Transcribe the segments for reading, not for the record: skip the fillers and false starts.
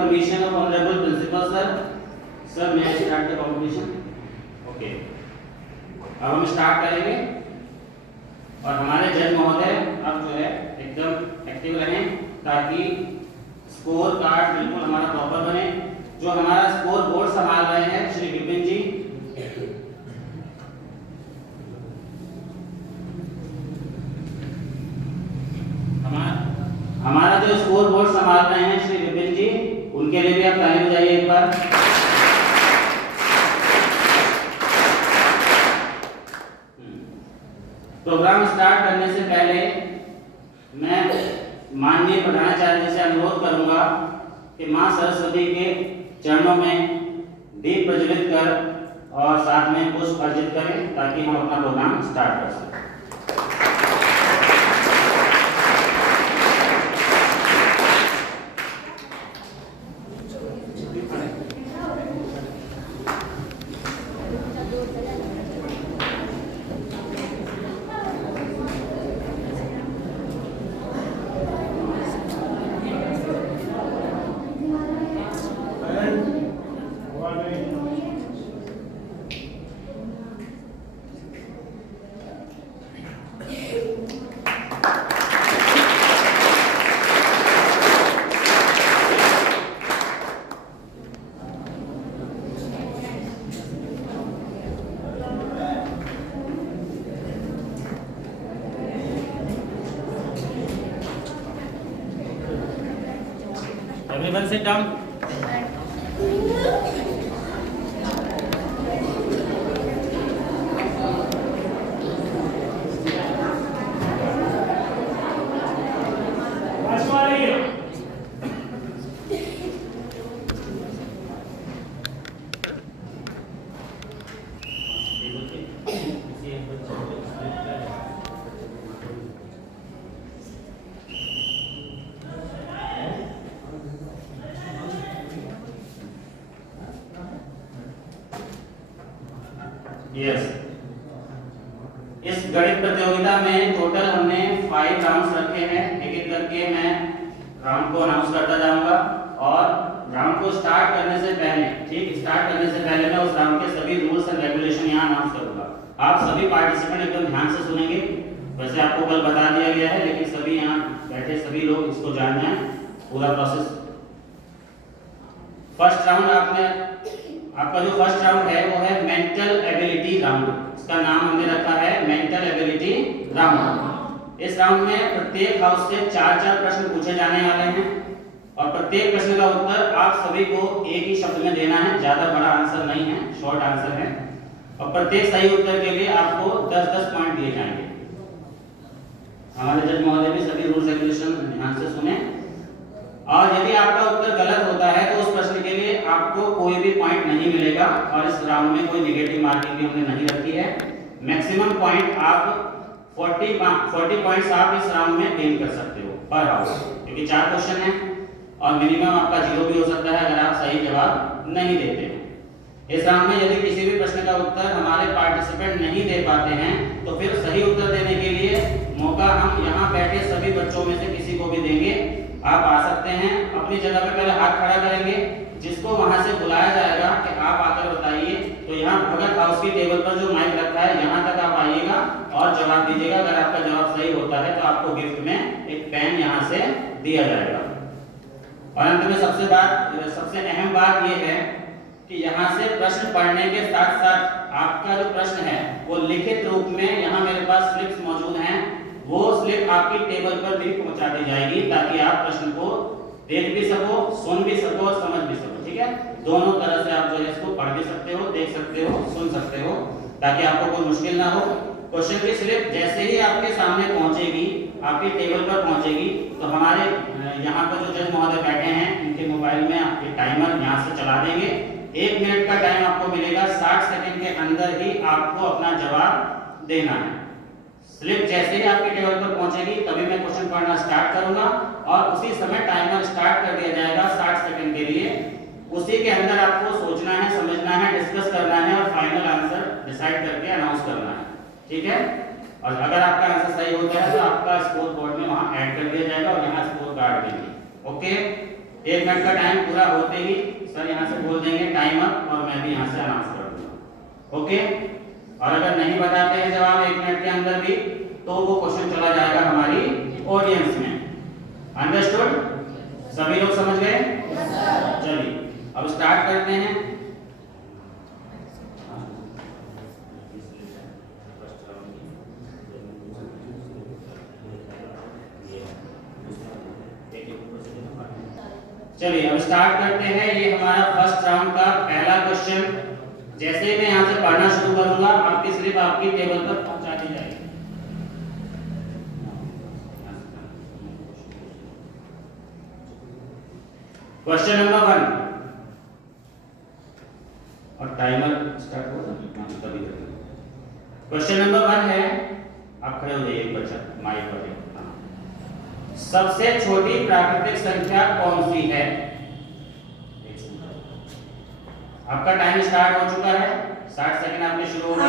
permission of honorable principal sir. Sir, may I start the competition? Okay. अब हम start करेंगे और हमारे जज महोदय अब जो है एकदम एक्टिव रहें ताकि स्कोर कार्ड बिल्कुल हमारा प्रॉपर बने। जो हमारा स्कोर बोर्ड संभाल रहे हैं श्री विपिन जी, हमारा जो स्कोर बोर्ड संभाल रहे हैं श्री विपिन जी, उनके लिए भी आप ताली बजाइए एक बार। प्रोग्राम स्टार्ट करने से पहले मैं माननीय प्रधानाचार्य जी से अनुरोध करूंगा कि मां सरस्वती के चरणों में दीप प्रज्वलित कर और साथ में पुष्प अर्जित करें ताकि हम अपना प्रोग्राम स्टार्ट कर सकें। Everyone sit down. यस, इस गणित प्रतियोगिता में टोटल हमने 5 राउंड्स रखे हैं। एक एक करके मैं राउंड को अनाउंस करता जाऊंगा और राउंड को स्टार्ट करने से पहले, ठीक स्टार्ट करने से पहले मैं उस राउंड के सभी रूल्स एंड रेगुलेशन यहाँ अनाउंस करूंगा। आप सभी पार्टिसिपेंट एकदम ध्यान से सुनेंगे। वैसे आपको कल बता दिया गया है लेकिन सभी यहाँ बैठे सभी लोग इसको जानना है पूरा प्रोसेस। फर्स्ट राउंड आपका जो फर्स्ट राउंड है वो है मेंटल एबिलिटी राउंड। इसका नाम हमने रखा है मेंटल एबिलिटी राउंड। इस राउंड में प्रत्येक हाउस से 4-4 प्रश्न पूछे जाने वाले हैं और प्रत्येक प्रश्न का उत्तर आप सभी को एक ही शब्द में देना है। ज्यादा बड़ा आंसर नहीं है, शॉर्ट आंसर है और प्रत्येक सही उत्तर के लिए आपको 10-10 पॉइंट दिए जाएंगे। हमारे जज महोदय भी सभी रूल्स रेगुलेशन ध्यान से सुने और यदि आपका उत्तर गलत होता है तो उस प्रश्न के लिए आपको कोई भी पॉइंट नहीं मिलेगा और इस राउंड में कोई नेगेटिव मार्किंग भी हमने नहीं रखी है। मैक्सिमम पॉइंट आप 40 पॉइंट्स आप इस राउंड में गेन कर सकते हो पर हाउस, क्योंकि 4 क्वेश्चन हैं और मिनिमम आपका 0 भी हो सकता है अगर आप सही जवाब नहीं देते हैं। इस राउंड में यदि किसी भी प्रश्न का उत्तर हमारे पार्टिसिपेंट नहीं दे पाते हैं तो फिर सही उत्तर देने के लिए मौका हम यहाँ बैठे सभी बच्चों में से किसी को भी देंगे। आप आ सकते हैं, अपनी जगह पे पहले हाथ खड़ा करेंगे, जिसको वहां से बुलाया जाएगा कि आप आकर बताइए तो यहाँ भगत हाउस की टेबल पर जो माइक रखा है यहाँ तक आप आइएगा और जवाब दीजिएगा। अगर आपका जवाब सही होता है तो आपको गिफ्ट में एक पेन यहाँ से दिया जाएगा। और अंत में सबसे अहम बात यह है कि यहाँ से प्रश्न पढ़ने के साथ साथ आपका जो प्रश्न है वो लिखित रूप में यहाँ मेरे पास स्लिप्स मौजूद हैं, वो स्लिप आपकी टेबल पर भी पहुंचा दी जाएगी ताकि आप प्रश्न को देख भी सको, सुन भी सको और समझ भी सको। ठीक है, दोनों तरह से आप जो है इसको पढ़ भी सकते हो, देख सकते हो, सुन सकते हो ताकि आपको कोई मुश्किल ना हो। क्वेश्चन की स्लिप जैसे ही आपके सामने पहुंचेगी, आपकी टेबल पर पहुंचेगी तो हमारे यहाँ पर जो जज महोदय बैठे हैं इनके मोबाइल में आपके टाइमर यहाँ से चला देंगे। 1 मिनट का टाइम आपको मिलेगा, 60 सेकंड के अंदर ही आपको अपना जवाब देना है। स्लिप जैसे ही आपके टेबल पर पहुंचेगी तभी मैं क्वेश्चन पढ़ना स्टार्ट करूंगा और उसी समय टाइमर स्टार्ट कर दिया जाएगा 60 सेकंड के लिए। उसी के अंदर आपको सोचना है, समझना है, डिस्कस करना है और फाइनल आंसर डिसाइड करके अनाउंस करना है। ठीक है, और अगर आपका आंसर सही होता है तो आपका स्कोर बोर्ड में वहां ऐड कर दिया जाएगा और यहाँ स्कोर कार्ड देंगे। ओके, 1 मिनट का टाइम पूरा होते ही सर यहाँ से बोल देंगे टाइम अप और मैं भी यहाँ से अनाउंस कर दूंगा। ओके, और अगर नहीं बताते हैं जवाब 1 मिनट के अंदर भी तो वो क्वेश्चन चला जाएगा हमारी ऑडियंस में। अंडरस्टूड? सभी लोग समझ गए? चलिए अब स्टार्ट करते हैं। चलिए अब स्टार्ट करते हैं। ये हमारा फर्स्ट राउंड का पहला क्वेश्चन। जैसे ही मैं यहाँ से पढ़ना शुरू करूंगा आपकी स्लिप आपकी टेबल पर पहुंचा दी जाएगी। क्वेश्चन नंबर 1 और टाइमर स्टार्ट होगा तभी। क्वेश्चन नंबर 1 है, आप खड़े हो जाइए एक बच्चा माइक पर। सबसे छोटी प्राकृतिक संख्या कौन सी है? आपका टाइम स्टार्ट हो चुका है, 60 सेकंड आपके शुरू हो गए।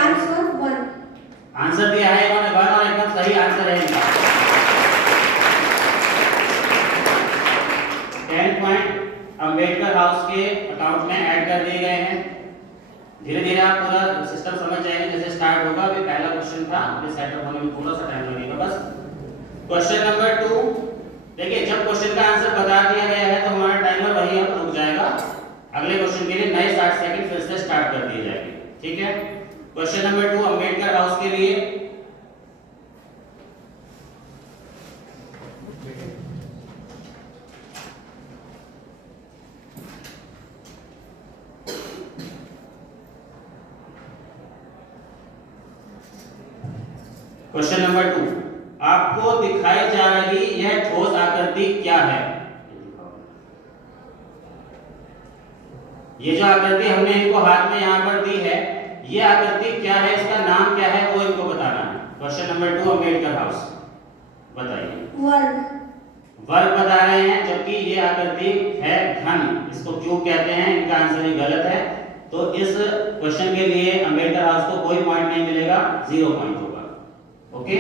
आंसर दिया है इन्होंने 1 और एकदम सही आंसर है इनका। 10 पॉइंट अंबेडकर हाउस के अकाउंट में ऐड कर दिए गए हैं। धीरे धीरे आप पूरा सिस्टम समझ जाएंगे जैसे स्टार्ट होगा। अभी पहला क्वेश्चन था, अभी सेटअप होने में थोड़ा सा टाइम लगेगा बस। क्वेश्चन नंबर 2, देखिए जब क्वेश्चन का आंसर बता दिया गया है तो हमारा टाइमर वहीं अब रुक जाएगा। अगले क्वेश्चन के लिए नए 60 सेकंड फिर से स्टार्ट कर दिए जाएंगे। ठीक है, क्वेश्चन नंबर 2 अंबेडकर हाउस के लिए। क्वेश्चन नंबर 2, आपको दिखाई जा रही यह ठोस आकृति क्या है? ये जो आकृति हमने इनको हाथ में यहाँ पर दी है, ये आकृति क्या है, इसका नाम क्या है, वो इनको बताना है। क्वेश्चन नंबर 2 अंबेडकर हाउस, बताइए। वर्ग बता रहे हैं, जबकि ये आकृति है घन, इसको क्यूब कहते हैं। इनका आंसर ही गलत है, तो इस क्वेश्चन के लिए अंबेडकर हाउस को कोई पॉइंट नहीं मिलेगा, 0 पॉइंट होगा। ओके,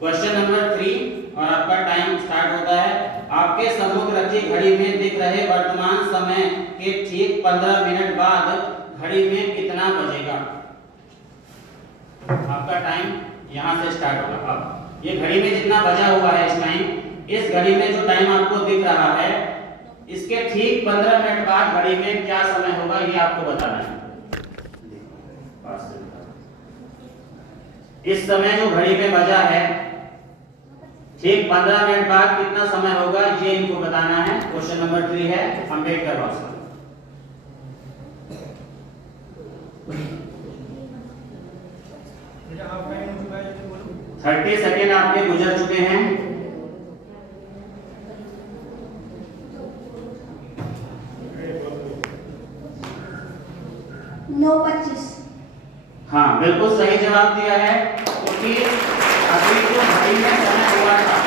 क्वेश्चन नंबर 3 और आपका टाइम स्टार्ट होता है। आपके सम्मुख रखी घड़ी में दिख रहे वर्तमान समय के ठीक 15 मिनट बाद घड़ी में कितना बजेगा? आपका टाइम यहां से स्टार्ट होगा। अब ये घड़ी में जितना बजा हुआ है इस टाइम, इस घड़ी में जो टाइम आपको दिख रहा है, इसके ठीक 15 मिनट बाद घड़ी में क्या समय होगा, ये आपको बताना है। इस समय जो घड़ी में बजा है, ठीक 15 मिनट बाद कितना समय होगा, ये इनको बताना है। क्वेश्चन नंबर 3 है अंबेडकर हाउस का। 30 सेकेंड आपके गुजर चुके हैं। हाँ, बिल्कुल सही जवाब दिया है, क्योंकि अभी जो घड़ी में समय हुआ था,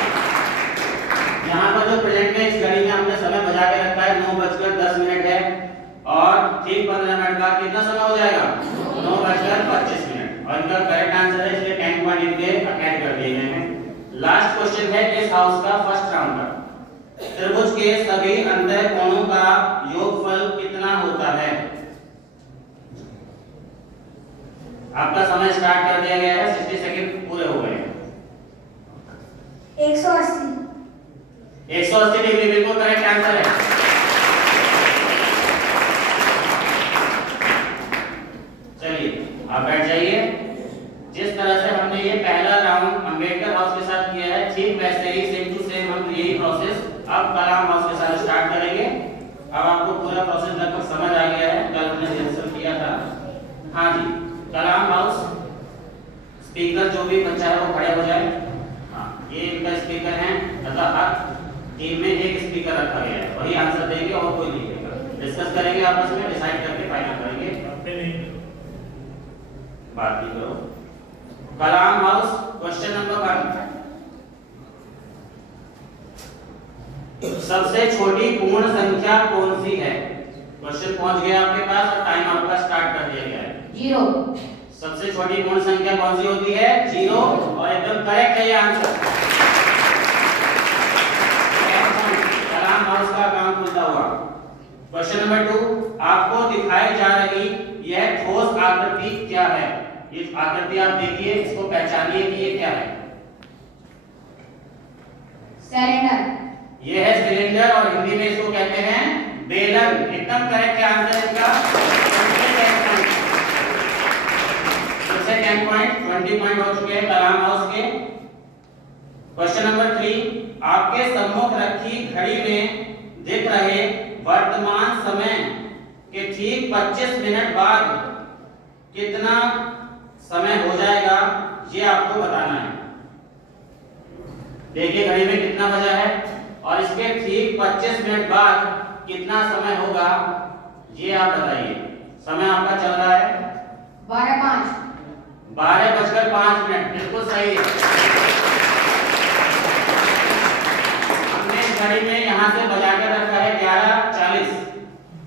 यहाँ पर जो प्रेजेंट में इस घड़ी में हमने समय बजा के रखा है 9:10 है, और ठीक 15 मिनट बाद कितना समय हो जाएगा, 9:25। और इनका करेक्ट आंसर है, इसलिए 10 पॉइंट इनके ऐड कर दिए गए हैं। लास्ट क्वेश्चन है इस हाउस का फर्स्ट राउंड का। त्रिभुज के सभी अंतःकोणों का योगफल कितना होता है? आपका समय स्टार्ट कर दिया गया है, 60 सेकंड पूरे हो गए हैं। 180 डिग्री बिल्कुल करेक्ट आंसर है। चलिए आप बैठ जाइए। जिस तरह से हमने ये पहला राउंड अंबेडकर हाउस के साथ किया है, ठीक वैसे ही सेम टू सेम हम यही प्रोसेस अब कलाम हाउस के साथ स्टार्ट करेंगे। अब आपको पूरा प्रोसेस लगभग समझ आ गया है, कल हमने रिहर्सल किया था। हाँ जी, कलाम हाउस स्पीकर जो भी बच्चा है वो खड़े हो जाए। हाँ, ये इनका स्पीकर है, मतलब हर टीम में एक स्पीकर रखा गया है, वही आंसर देंगे और कोई नहीं देगा। डिस्कस करेंगे आपस में, डिसाइड करके फाइनल करेंगे। बात भी करो। कलाम हाउस क्वेश्चन नंबर 1, सबसे छोटी पूर्ण संख्या कौन सी है? क्वेश्चन पहुंच गया आपके पास और टाइम आपका स्टार्ट कर दिया गया है। 0। सबसे छोटी पूर्ण संख्या कौन सी होती है? 0, और एकदम करेक्ट है ये आंसर। कलाम कलाम हाउस का काम खुलता हुआ। क्वेश्चन नंबर 2, आपको दिखाई जा रही यह ठोस आकृति क्या है? ये आकृति आप देखिए, इसको पहचानिए कि ये क्या है। सिलेंडर। ये है सिलेंडर और हिंदी में इसको कहते हैं बेलन। एकदम करेक्ट आंसर है इसका। 10 पॉइंट 20 पॉइंट हो चुके हैं कलाम हाउस के। क्वेश्चन नंबर 3, आपके सम्मुख रखी घड़ी में दिख रहे वर्तमान समय के ठीक 25 मिनट बाद कितना समय हो जाएगा, ये आपको बताना है। देखिए घड़ी में कितना बजा है और इसके ठीक 25 मिनट बाद कितना समय होगा, ये आप बताइए। समय आपका चल रहा है 12:05, बिल्कुल सही है। हमने घड़ी में यहाँ से बजा कर रखा है 11:40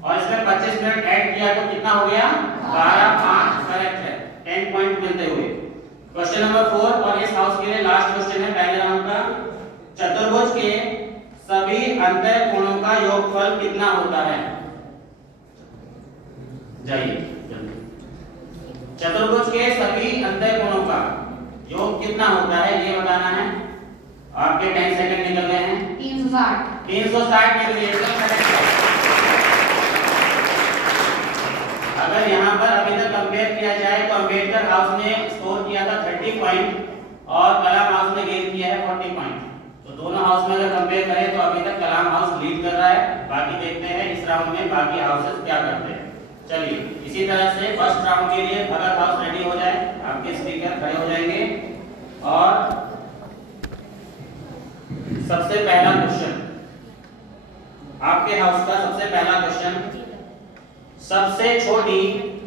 और इसमें 25 मिनट ऐड किया तो कितना हो गया 12:05। करेक्ट है, 10 पॉइंट मिलते हुए। क्वेश्चन नंबर 4 और इस हाउस के लिए लास्ट क्वेश्चन है पहले राउंड का। चतुर्भुज के सभी अंतःकोणों का योगफल कितना होता है? जाइए जल्दी। चतुर्भुज के सभी अंतःकोणों का योग कितना होता है, ये बताना है। आपके 10 सेकंड निकल गए हैं। 360 के लिए एकदम करेक्ट है। अगर यहाँ पर अभी तक कंपेयर किया जाए तो अंबेडकर हाउस ने स्कोर किया था 30 पॉइंट और कलाम हाउस ने गेन किया है 40 पॉइंट। तो दोनों हाउस में अगर कंपेयर करें तो अभी तक कलाम हाउस लीड कर रहा है। बाकी देखते हैं इस राउंड में बाकी हाउसेस क्या करते हैं। चलिए इसी तरह से फर्स्ट राउंड के लिए भगत हाउस रेडी हो जाए, आपके स्पीकर खड़े हो जाएंगे और सबसे पहला क्वेश्चन आपके हाउस का सबसे पहला क्वेश्चन, सबसे छोटी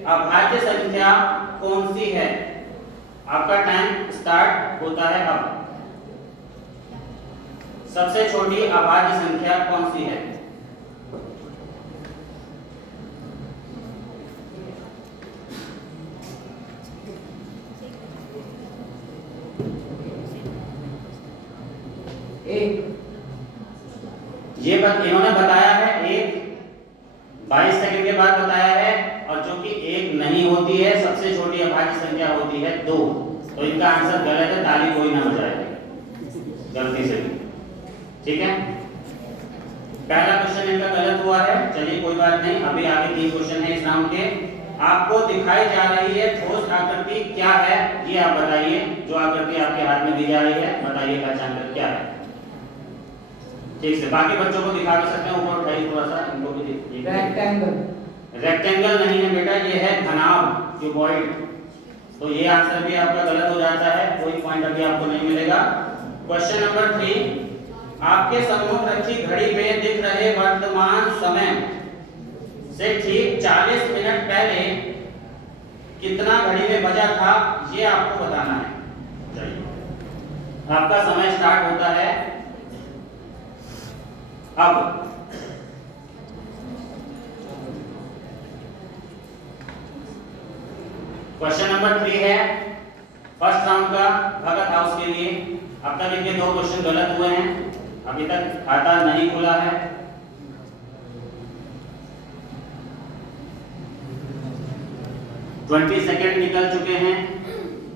अभाज्य संख्या कौन सी है? आपका टाइम स्टार्ट होता है अब। सबसे छोटी अभाज्य संख्या कौन सी है? ये इन्होंने बताया है 1, 22 सेकंड के बाद बताया है, और जो कि 1 नहीं होती है, सबसे छोटी अभाज्य संख्या होती है 2। तो इनका आंसर गलत है, ताली कोई ना बजाए गलती से भी। ठीक है, पहला क्वेश्चन इनका गलत हुआ है। चलिए कोई बात नहीं, अभी आगे 3 क्वेश्चन है इस राउंड के। आपको दिखाई जा रही है ठोस आकृति क्या है, ये आप बताइए। जो आकृति आपके हाथ में दी जा रही है बताइए पहचान कर क्या है। ठीक से बाकी बच्चों को दिखा भी सकते हैं, ऊपर उठाइए थोड़ा सा, इनको भी देखिए। रेक्टेंगल। रेक्टेंगल नहीं है बेटा, ये है घनाभ, क्यूबॉइड। तो ये आंसर भी आपका गलत हो जाता है, कोई पॉइंट अभी आपको नहीं मिलेगा। क्वेश्चन नंबर 3, आपके सम्मुख रखी घड़ी में दिख रहे वर्तमान समय से ठीक 40 मिनट पहले कितना घड़ी में बजा था, ये आपको बताना है। चलिए आपका समय स्टार्ट होता है अब। क्वेश्चन नंबर 3 है फर्स्ट राउंड का भगत हाउस के लिए। अब तक इनके 2 क्वेश्चन गलत हुए हैं, अभी तक खाता नहीं खुला है। ट्वेंटी सेकेंड निकल चुके हैं।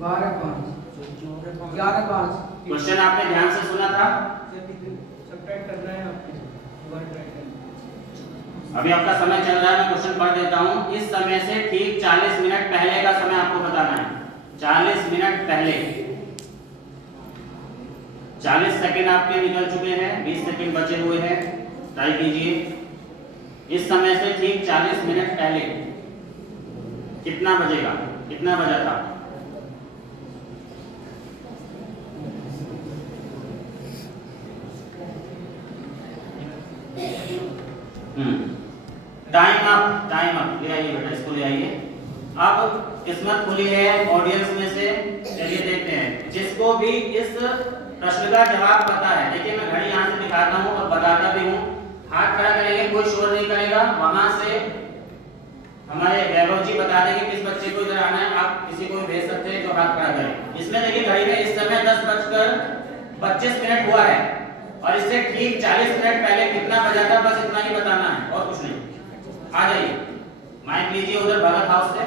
12:05 11:05। क्वेश्चन आपने ध्यान से सुना था? सब्ट्रैक्ट करना है आपको। अभी आपका समय चल रहा है, मैं क्वेश्चन पढ़ देता हूं। इस समय से ठीक 40 मिनट पहले का समय आपको बताना है। 40 मिनट पहले। 40 सेकंड आपके निकल चुके हैं, 20 सेकंड बचे हुए हैं, ट्राई कीजिए। इस समय से ठीक 40 मिनट पहले कितना बजेगा, कितना बजा था? टाइम अप ले आइए बेटा, इसको ले आइए। अब किस्मत खुली है ऑडियंस में से, चलिए देखते हैं जिसको भी इस प्रश्न का जवाब पता है। देखिए मैं घड़ी यहाँ से दिखाता हूँ और बताता भी हूँ। हाथ खड़ा करेंगे, कोई शोर नहीं करेगा। वहां से हमारे वैभव जी बता देंगे किस बच्चे को इधर आना है। आप किसी को भी भेज सकते हैं जो हाथ खड़ा करे। इसमें देखिए घड़ी में इस समय 10:25 हुआ है और इससे ठीक 40 मिनट पहले कितना बजा था, बस इतना ही बताना है और कुछ नहीं। आ जाइए, माइक लीजिए उधर भगत हाउस से।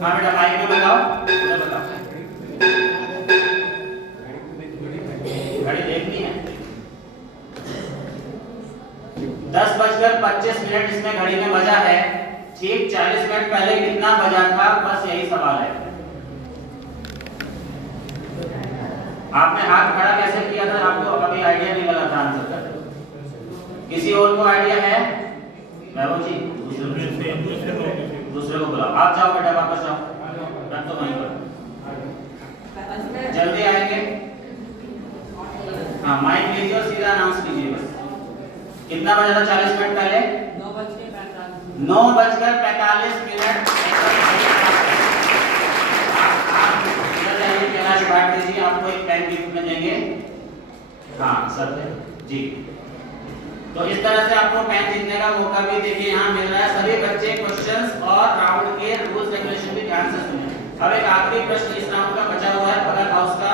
हाँ बेटा माइक में बताओ, उधर बताओ। घड़ी देखनी है। 10:25 इसमें घड़ी में बजा है, ठीक 40 मिनट पहले कितना बजा था, बस यही सवाल है। आपने हाथ खड़ा कैसे किया था, आपको अभी आइडिया नहीं लगा था आंसर का। किसी और को आइडिया है? वैभव जी दूसरे को बुलाओ। आप जाओ बेटा, वापस जाओ, रख दो वहीं पर, जल्दी आएंगे। हाँ माइक लीजिए और सीधा अनाउंस कीजिए बस। कितना बजा था 40 मिनट पहले? 9:45। कैलाश भाट जी आपको एक पेन गिफ्ट में देंगे। हाँ सर जी, तो इस तरह से आपको पेन जीतने का मौका भी देखिए यहाँ मिल रहा है। सभी बच्चे क्वेश्चंस और राउंड के रूल्स रेगुलेशन भी ध्यान से सुने। अब एक आखिरी प्रश्न इस राउंड का बचा हुआ है भगत हाउस का,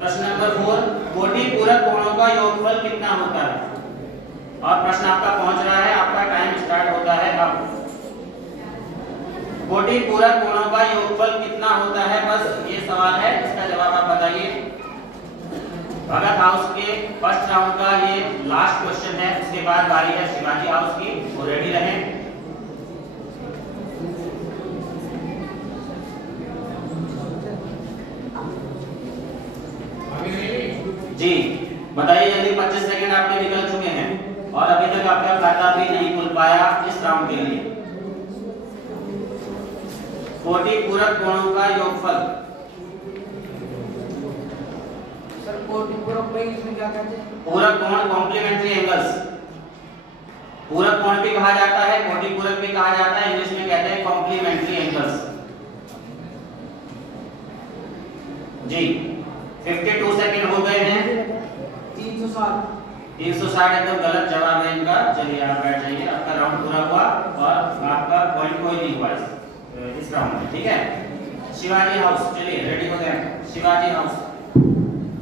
प्रश्न नंबर 4, कोटि पूरक कोणों का योगफल कितना होता है? और प्रश्न आपका पहुंच रहा है, आपका टाइम स्टार्ट होता है अब। कोटि पूरक कोणों का योगफल कितना होता है, बस ये सवाल है, इसका जवाब आप बताइए। भगत हाउस के फर्स्ट राउंड का ये लास्ट क्वेश्चन है, उसके बाद बारी है शिवाजी हाउस की, वो रेडी रहें। जी बताइए जल्दी, 25 सेकंड आपके निकल चुके हैं और अभी तक आपका खाता भी नहीं खुल पाया इस राउंड के लिए। कोटि पूरक कोणों का योगफल। सर कोटि पूरक में इसमें क्या कहते हैं? पूरक कोण कॉम्प्लीमेंट्री एंगल्स, पूरक कोण भी कहा जाता है, कोटि पूरक भी कहा जाता है, इंग्लिश में कहते हैं कॉम्प्लीमेंट्री एंगल्स। जी 52 सेकंड हो गए हैं। 360 एकदम गलत जवाब है इनका। चलिए आप बैठ जाइए, आपका राउंड पूरा हुआ और आपका पॉइंट कोई नहीं हुआ इस राउंड में, ठीक है। शिवाजी हाउस, चलिए रेडी हो गए। Shivaji house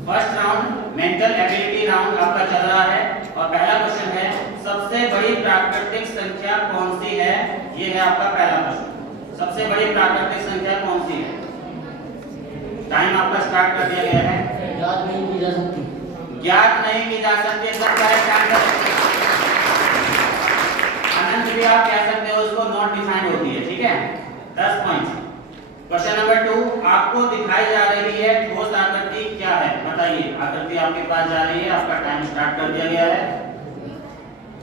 first round mental ability round आपका चल रहा है और पहला क्वेश्चन है सबसे बड़ी प्राकृतिक संख्या कौन सी है? ये है आपका पहला प्रश्न, सबसे बड़ी प्राकृतिक संख्या कौन सी है? टाइम आपका स्टार्ट कर दिया गया है। याद नहीं की जा सकती, ज्ञात नहीं की जा सकती, सब करेक्ट आंसर। अनंत भी आप कह सकते हो, उसको नॉट डिफाइंड होती है, ठीक है। 10 पॉइंट। क्वेश्चन नंबर 2, आपको दिखाई जा रही है ठोस आकृति क्या है? बताइए, आकृति आपके पास जा रही है, आपका टाइम स्टार्ट कर दिया गया है।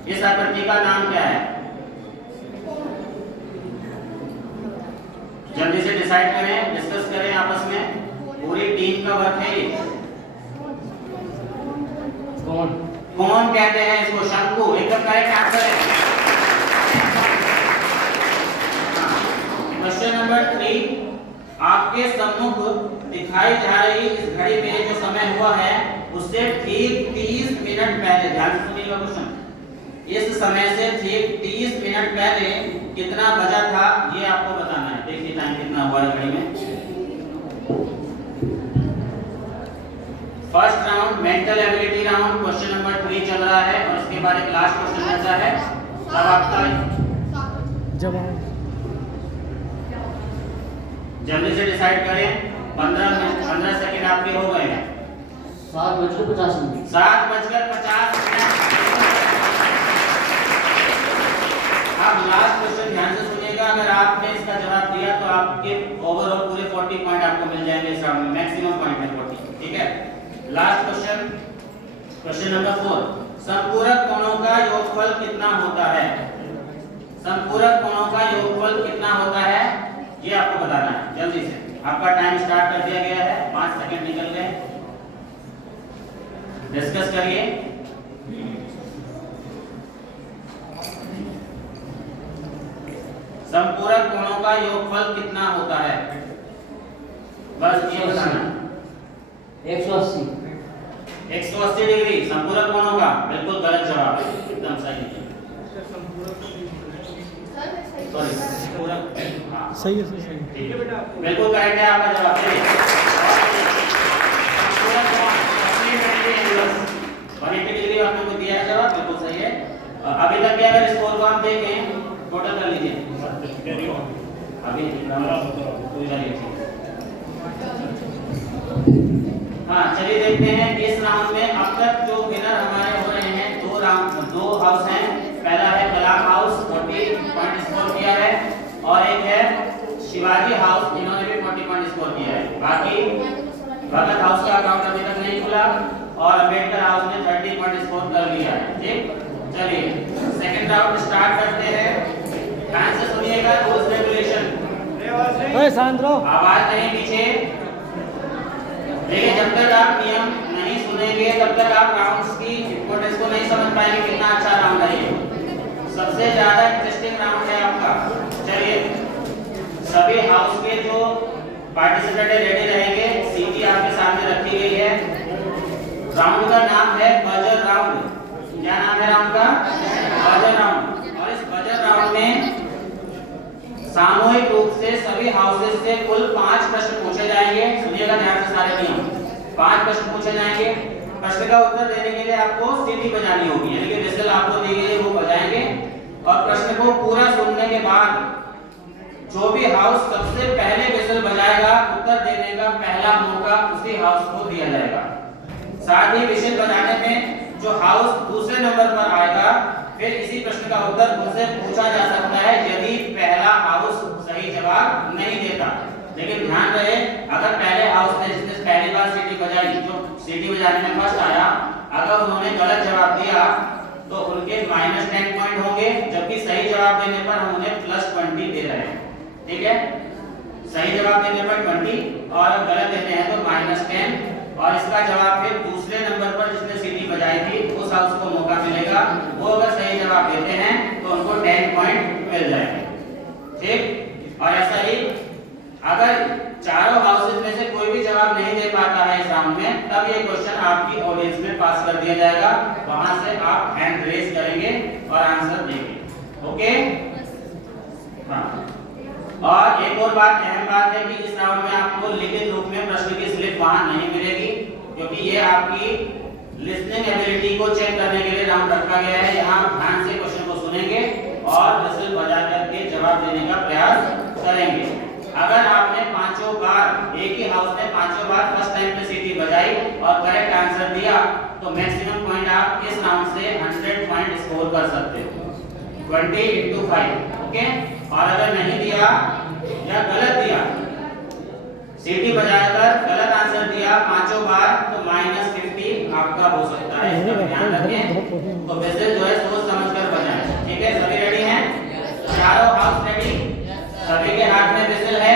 इस आकृति का नाम क्या है? जल्दी से डिसाइड करें, डिस्कस करें आपस में, पूरी टीम का वर्क है ये। कौन कहते हैं इसको? शंकु, एकदम करेक्ट आंसर है। क्वेश्चन नंबर 3, आपके सम्मुख दिखाई जा रही इस घड़ी में जो समय हुआ है उससे ठीक 30 मिनट पहले, ध्यान से सुनिएगा क्वेश्चन, इस समय से ठीक 30 मिनट पहले कितना बजा था ये आपको बताना है। देखिए टाइम कितना हुआ है घड़ी में। First round mental ability round question number 3 चल रहा है और इसके बाद एक लास्ट क्वेश्चन बचा है। अब आपका जवाब जल्दी से डिसाइड करें। 15 सेकंड आपके हो गए हैं। 7:50 मिनट। 7:50 मिनट। अब लास्ट क्वेश्चन ध्यान से सुनिएगा, अगर आपने इसका जवाब दिया तो आपके ओवरऑल पूरे 40 पॉइंट आपको मिल जाएंगे इस राउंड में, मैक्सिमम पॉइंट है 40, ठीक है। लास्ट क्वेश्चन, क्वेश्चन नंबर 4, संपूरक कोणों का योगफल कितना होता है? संपूरक कोणों का योगफल कितना होता है ये आपको बताना है। जल्दी से, आपका टाइम स्टार्ट कर दिया गया है, 5 सेकंड निकल गए, डिस्कस करिए। संपूरक कोणों का योगफल कितना होता है? बस ये बताना। 180। 180 डिग्री संपूरक कोणों का बिल्कुल गलत जवाब है, एकदम सही नहीं है। सॉरी पूरा हाँ सही है सही है। ठीक है बेटा, बिल्कुल करेक्ट है आपका जवाब। चलिए 180 डिग्री आपने को दिया है जवाब, बिल्कुल सही है। अभी तक के अगर स्कोर को हम देखें, टोटल कर लीजिए अभी चलिए। हाँ चलिए देखते हैं इस राउंड में अब तक जो विनर हमारे हो रहे हैं, दो हाउस हैं। पहला है कलाम हाउस 40 पॉइंट स्कोर किया है, और एक है शिवाजी हाउस, इन्होंने भी 40 पॉइंट स्कोर किया है। बाकी भगत हाउस का अकाउंट अभी तक नहीं खुला, और अम्बेडकर हाउस ने 30 पॉइंट स्कोर कर लिया है। ठीक, चलिए सेकंड राउंड स्टार्ट करते हैं। ध्यान से सुनिएगा रूल्स रेगुलेशन। ओए शांत रहो, आवाज नहीं पीछे। देखिए जब तक आप नियम नहीं सुनेंगे तब तक आप राउंड्स की इंपॉर्टेंस को नहीं समझ पाएंगे कितना अच्छा राउंड है ये। सबसे ज्यादा इंटरेस्टिंग राउंड है आपका। चलिए सभी हाउस के जो पार्टिसिपेंट रेडी रहेंगे, सीटी आपके सामने रखी गई है। राउंड का नाम है बजर राउंड। क्या नाम है राउंड का? Buzzer round. और इस बजर राउंड में सामूहिक रूप से सभी हाउसेस से कुल 5 प्रश्न पूछे जाएंगे। सुनिएगा ध्यान से सारे नियम। 5 प्रश्न पूछे जाएंगे। प्रश्न का उत्तर देने के लिए आपको सीटी बजानी होगी, यानी कि विसल आपको दी गई है वो बजाएंगे, और प्रश्न को पूरा सुनने के बाद जो भी हाउस सबसे पहले विसल बजाएगा, उत्तर देने का पहला मौका उसी हाउस को दिया जाएगा। साथ ही विसल बजाने में जो हाउस दूसरे नंबर पर आएगा, फिर इसी प्रश्न का उत्तर उनसे पूछा जा सकता है यदि पहला हाउस सही जवाब नहीं देता। लेकिन ध्यान रहे, अगर पहले हाउस ने जिसने पहली बार सीटी बजाई, जो सीटी बजाने में फर्स्ट आया, अगर उन्होंने गलत जवाब दिया तो उनके -10 पॉइंट होंगे, जबकि सही जवाब देने पर हम उन्हें +20 दे रहे हैं। ठीक है, सही जवाब देने पर 20 और गलत देते हैं तो -10। और इसका जवाब फिर दूसरे नंबर पर जिसने सीटी बजाई थी उस हाउस को मौका मिलेगा। वो अगर सही जवाब देते हैं तो उनको 10 पॉइंट मिल जाएंगे। ठीक, और ऐसा ही अगर चारों हाउसेस में से कोई भी जवाब नहीं दे पाता है इस राउंड में, तब ये क्वेश्चन आपकी ऑडियंस में पास कर दिया जाएगा। वहां से आप हैंड रेज करेंगे और आंसर देंगे। ओके, हाँ। और एक और बात, अहम बात है कि इस राउंड में आपको लिखित रूप में प्रश्न की स्लिप वहां नहीं मिलेगी, क्योंकि ये आपकी लिसनिंग एबिलिटी को चेक करने के लिए राउंड रखा गया है। यहाँ आप ध्यान से क्वेश्चन को सुनेंगे और विसल बजा करके जवाब देने का प्रयास करेंगे। अगर आपने पांचों बार, एक ही हाउस ने पांचों बार फर्स्ट टाइम पे सीटी बजाई और करेक्ट आंसर दिया, तो मैक्सिमम पॉइंट आप इस राउंड से 100 पॉइंट स्कोर कर सकते हो, 20 × 5। ओके, और अगर नहीं दिया या गलत दिया, सीटी बजाकर गलत आंसर दिया पांचों बार, तो -50 आपका हो सकता है। इसका ध्यान रखें। तो वैसे जो है सोच समझकर बजाएं। ठीक है, सभी रेडी हैं? चारों हाउस रेडी? सभी के हाथ में विसल है?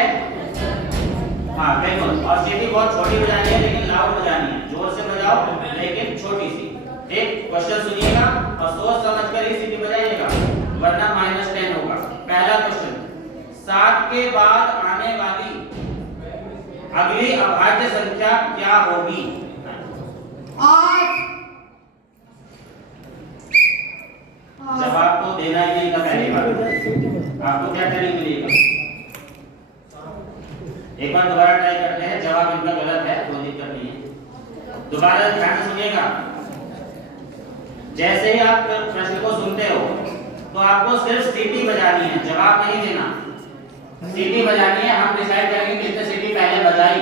हाँ बिल्कुल। और सीटी बहुत छोटी बजानी है, लेकिन लाउड बजानी है। जोर से बजाओ लेकिन छोटी सी। ठीक, क्वेश्चन सुनिएगा और सोच समझकर ही सीटी बजाइएगा, वरना -10 होगा। पहला क्वेश्चन, 7 के बाद आने वाली अगली अभाज्य संख्या क्या होगी? 8। जवाब तो देना ही नहीं था पहली बार। आपको क्या ट्रेनिंग मिलेगा? एक बार दोबारा ट्राई करते हैं। जवाब इनका गलत है, कोई दिक्कत नहीं है। दोबारा ध्यान से सुनिएगा। जैसे ही आप प्रश्न को सुनते हो तो आपको सिर्फ सीटी बजानी है, जवाब नहीं देना। सीटी बजानी है, हम डिसाइड करेंगे कितने सीटी पहले बजाई,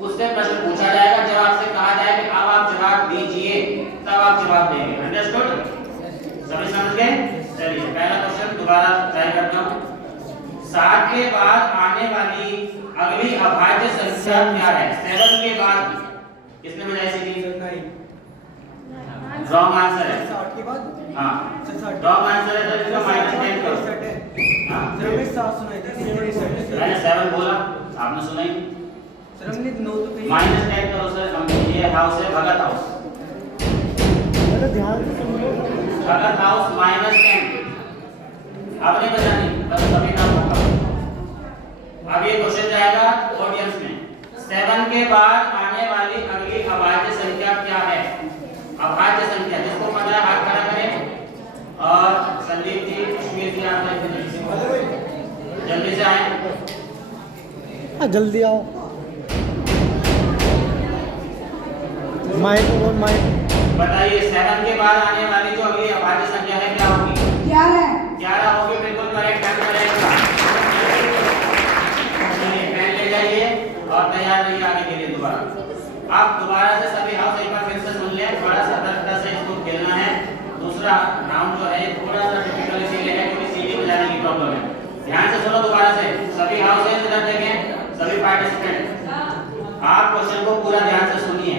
उससे प्रश्न पूछा जाएगा, जब आपसे कहा जाए कि अब आप जवाब दीजिए, तब आप जवाब देंगे। अंडरस्टूड? सभी समझ गए? चलिए पहला क्वेश्चन दोबारा ट्राई करता हूं। 7 के बाद आने वाली अगली अभाज्य संख्या क्या है? 7 के बाद किसने बजाई सीटी? रॉन्ग आंसर है। 60 के बाद? हाँ रॉन्ग आंसर है, तो इसका -10 करो। हाँ मैंने 7 बोला, आपने सुना ही नहीं। सर हमने 9 तो कही। -10 करो सर। हम ये हाउस है भगत हाउस। ध्यान से सुनो। भगत हाउस -10। अब नहीं बजानी, बस कभी ना होगा। अब ये क्वेश्चन जाएगा ऑडियंस में। 7 के बाद आने वाली अगली अभाज्य संख्या क्या है? अभाज्य संख्या जिसको पता है हाथ खड़ा करें। और संदीप जी, कश्मीर जी, आप जल्दी आओ। माइक और माइक। बताइए 7 के बाद आने वाली जो अगली अभाज्य संख्या है क्या होगी? 11 11 होगी, बिल्कुल करेक्ट आंसर रहेगा। चलिए पेन ले जाइए और तैयार रहिए आगे के लिए दोबारा। आप दोबारा से सभी हाउस एक बार फिर से सुन लें, थोड़ा सतर्कता से इसको खेलना है। दूसरा राउंड जो है थोड़ा सा डिफिकल्ट इसीलिए है क्योंकि सीटी बजाने की प्रॉब्लम है। ध्यान से सुनो दोबारा से, सभी हाउस इधर देखें, सभी पार्टिसिपेंट आप क्वेश्चन को पूरा ध्यान से सुनिए।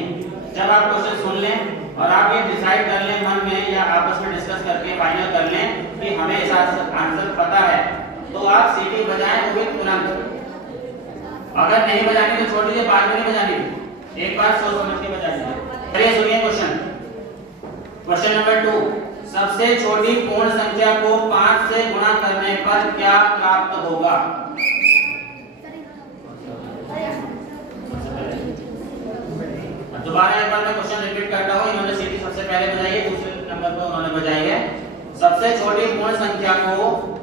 जब आप क्वेश्चन सुन लें और आप ये डिसाइड कर लें मन में या आपस में डिस्कस करके फाइनल कर लें कि हमें इस आंसर पता है, तो आप सीटी बजाएं वो भी तुरंत। अगर नहीं बजानी तो छोड़ दीजिए, बाद में नहीं बजानी, एक बार सोच समझ के बजा दीजिए। चलिए सुनिए क्वेश्चन नंबर 2। सबसे छोटी पूर्ण संख्या को 5 से गुणा करने पर क्या प्राप्त होगा? दोबारा एक बार मैं क्वेश्चन रिपीट करता हूँ। इन्होंने सीटी सबसे पहले बजाई है, दूसरे नंबर पर उन्होंने बजाई है। सबसे छोटी पूर्ण संख्या को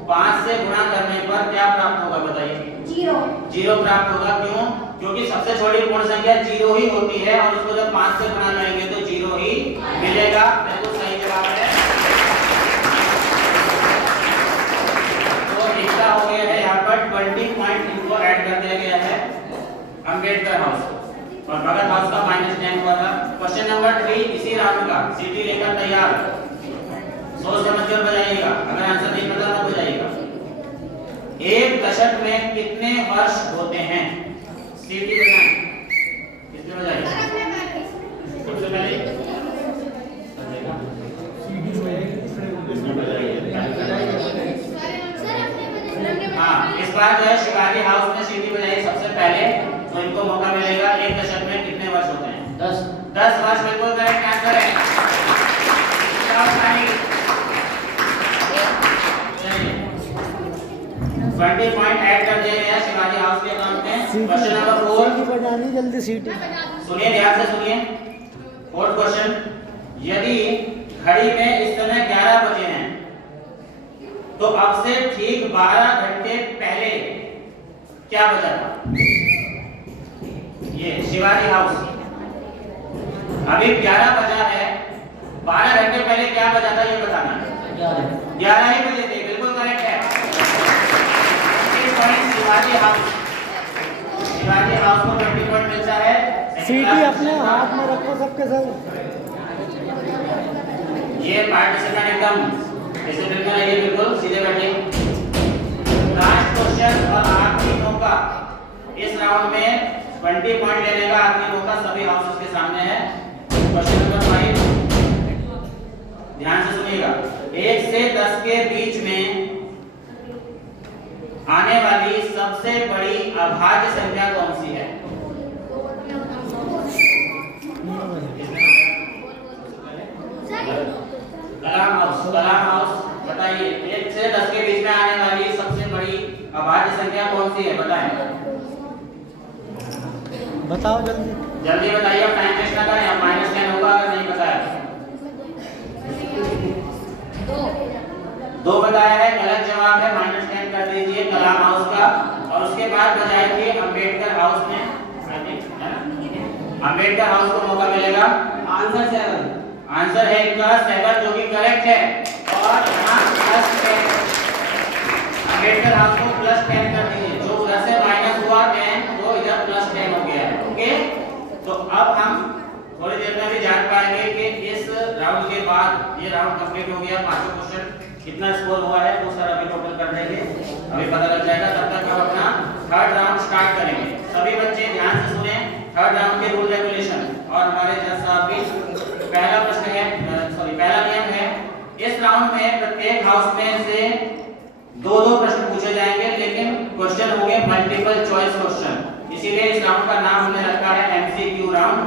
5 से गुणा करने पर क्या प्राप्त होगा? बताइए। 0 प्राप्त होगा। क्यों? क्योंकि सबसे छोटी पूर्ण संख्या 0 ही होती है और उसको जब 5 से गुणा करेंगे तो 0 ही मिलेगा। बिल्कुल सही जवाब है। तो इतना हो गया है, यहाँ पर 20 पॉइंट इनको ऐड कर दिया गया है अम्बेडकर हाउस और भगत हाउस का -10 हुआ था। क्वेश्चन नंबर 3 इसी राउंड का, सीटी लेकर तैयार, सोच समझ कर बजाइएगा। अगर आंसर नहीं पता तो बजाइएगा। एक दशक में कितने वर्ष होते हैं? सीटी बजाएं, किसने बजाई? सबसे पहले हाँ, इस बार जो है शिवाजी हाउस ने सीटी बजाई सबसे पहले, तो इनको मौका मिलेगा। एक दशक में कितने वर्ष होते हैं? 10 वर्ष बिल्कुल करेक्ट आंसर है। 20 पॉइंट ऐड कर दिए गए शिवाजी हाउस के अकाउंट में। क्वेश्चन नंबर 4 बजानी जल्दी सीटी। सुनिए, ध्यान से सुनिए। 4th क्वेश्चन, यदि घड़ी में इस समय 11 बजे हैं तो अब से ठीक 12 घंटे पहले क्या बजा था? ये शिवाजी हाउस, अभी 11 बजा है, 12 घंटे पहले क्या बजा था ये बताना है। 11 ही बजे थे, बिल्कुल करेक्ट है। शिवाजी हाउस को 20 पॉइंट मिलता है। सीटी अपने हाथ में रखो सबके सब। ये पार्टिसिपेंट एकदम डिसिप्लिन में रहिए, बिल्कुल सीधे बैठिए। लास्ट क्वेश्चन और आखिरी मौका इस राउंड में 20 पॉइंट लेने का आखिरी मौका सभी हाउसेस के सामने है। क्वेश्चन नंबर 5 ध्यान से सुनिएगा। 1 से 10 के बीच में आने वाली सबसे बड़ी अभाज्य संख्या कौन सी है? कलाम हाउस बताइए। 1 से 10 के बीच में आने वाली सबसे बड़ी अभाज्य संख्या कौन सी है? बताएं। बताओ जल्दी जल्दी बताइए, अब टाइम वेस्ट ना करें। अब -10 होगा अगर नहीं बताया। 2 बताया है, गलत जवाब है, -10 कर दीजिए कलाम हाउस का। और उसके बाद बजाय थी अम्बेडकर हाउस ने, अम्बेडकर हाउस को मौका मिलेगा। आंसर 7, आंसर है इनका 7 जो कि करेक्ट है। और यहाँ +10, अम्बेडकर हाउस को +10 कर दीजिए, जो उधर से माइनस हुआ 10 तो इधर +10 हो गया है। ओके, तो अब हम थोड़ी देर में भी जान पाएंगे कि इस राउंड के बाद ये राउंड कंप्लीट हो गया। 5 क्वेश्चन कितना स्कोर हुआ है वो सर अभी टोटल कर देंगे, अभी पता लग जाएगा। तब तक हम अपना 3rd राउंड स्टार्ट करेंगे। सभी बच्चे ध्यान से सुने 3rd राउंड के रूल रेगुलेशन। और हमारे जज साहब भी पहला प्रश्न है, पहला नियम है, इस राउंड में प्रत्येक हाउस में से 2-2 प्रश्न पूछे जाएंगे, लेकिन क्वेश्चन होंगे मल्टीपल चॉइस क्वेश्चन। इसीलिए इस राउंड का नाम हमने रखा है MCQ राउंड।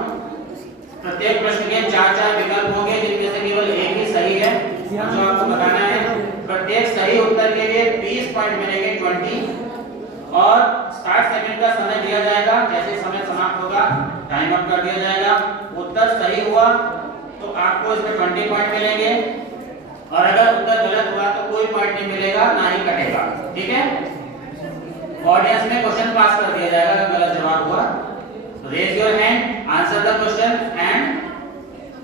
प्रत्येक प्रश्न के 4-4 विकल्प होंगे, जिनमें से केवल एक ही सही है जो आपको बताना है। प्रत्येक सही उत्तर के लिए 20 पॉइंट मिलेंगे 20। और 60 सेकंड का समय दिया जाएगा। जैसे समय समाप्त होगा टाइम अप कर दिया जाएगा। उत्तर सही हुआ तो आपको इसमें 20 पॉइंट मिलेंगे, और अगर उत्तर गलत हुआ तो कोई पॉइंट नहीं मिलेगा, ना ही कटेगा। ठीक है, ऑडियंस में क्वेश्चन पास कर दिया जाएगा अगर गलत जवाब हुआ। Raise your hand, answer the question and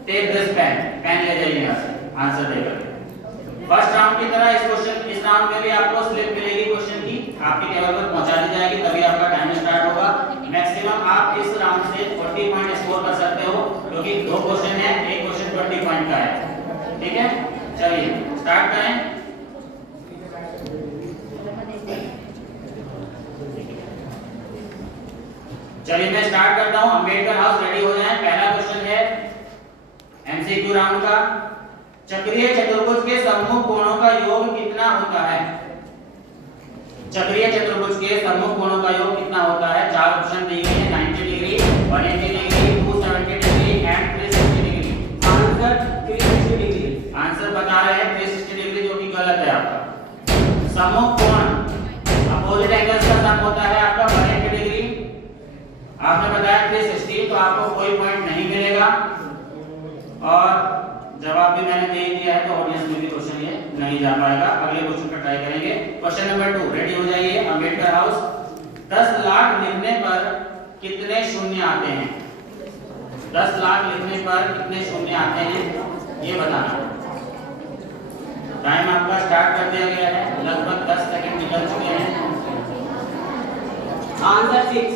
take this pen. Pen ले जाइए यहाँ से आंसर देकर। फर्स्ट राउंड की तरह इस राउंड में भी आपको स्लिप मिलेगी क्वेश्चन की, आपके टेबल पर पहुंचा दी जाएगी, तभी आपका टाइम स्टार्ट होगा। मैक्सिमम आप इस राउंड से 40 पॉइंट स्कोर कर सकते हो, क्योंकि 2 क्वेश्चन है, एक क्वेश्चन 20 पॉइंट का है। ठीक है, चलिए स्टार्ट करें। चलिए मैं स्टार्ट करता हूं। अंबेडकर हाउस रेडी हो जाए। पहला क्वेश्चन है एमसीक्यू राउंड का। चक्रीय चतुर्भुज के सम्मुख कोणों का योग कितना होता है? चक्रीय चतुर्भुज के सम्मुख कोणों का योग कितना होता है? 4 ऑप्शन दिए हैं, 90 degree, 180 degree, 270 degree and 360 degree. Answer 360 degree. Answer बता रहे हैं 360 डिग्री, जो कि गलत है आपका। सम्मुख कोण अपोजिट एंगल्स का सम होता है आपका 180 डिग्री। आपने बताया 360, तो आपको कोई पॉइंट नहीं मिलेगा और जवाब भी मैंने दे दिया है, तो ऑडियंस में भी क्वेश्चन ये नहीं जा पाएगा। अगले क्वेश्चन पर ट्राई करेंगे। क्वेश्चन नंबर 2 रेडी हो जाइए। अंबेडकर हाउस 10 लाख लिखने पर कितने शून्य आते हैं? 10 लाख लिखने पर कितने शून्य आते हैं ये बताना। टाइम आपका स्टार्ट कर दिया गया है, लगभग 10 सेकंड निकल चुके हैं। आंसर 6।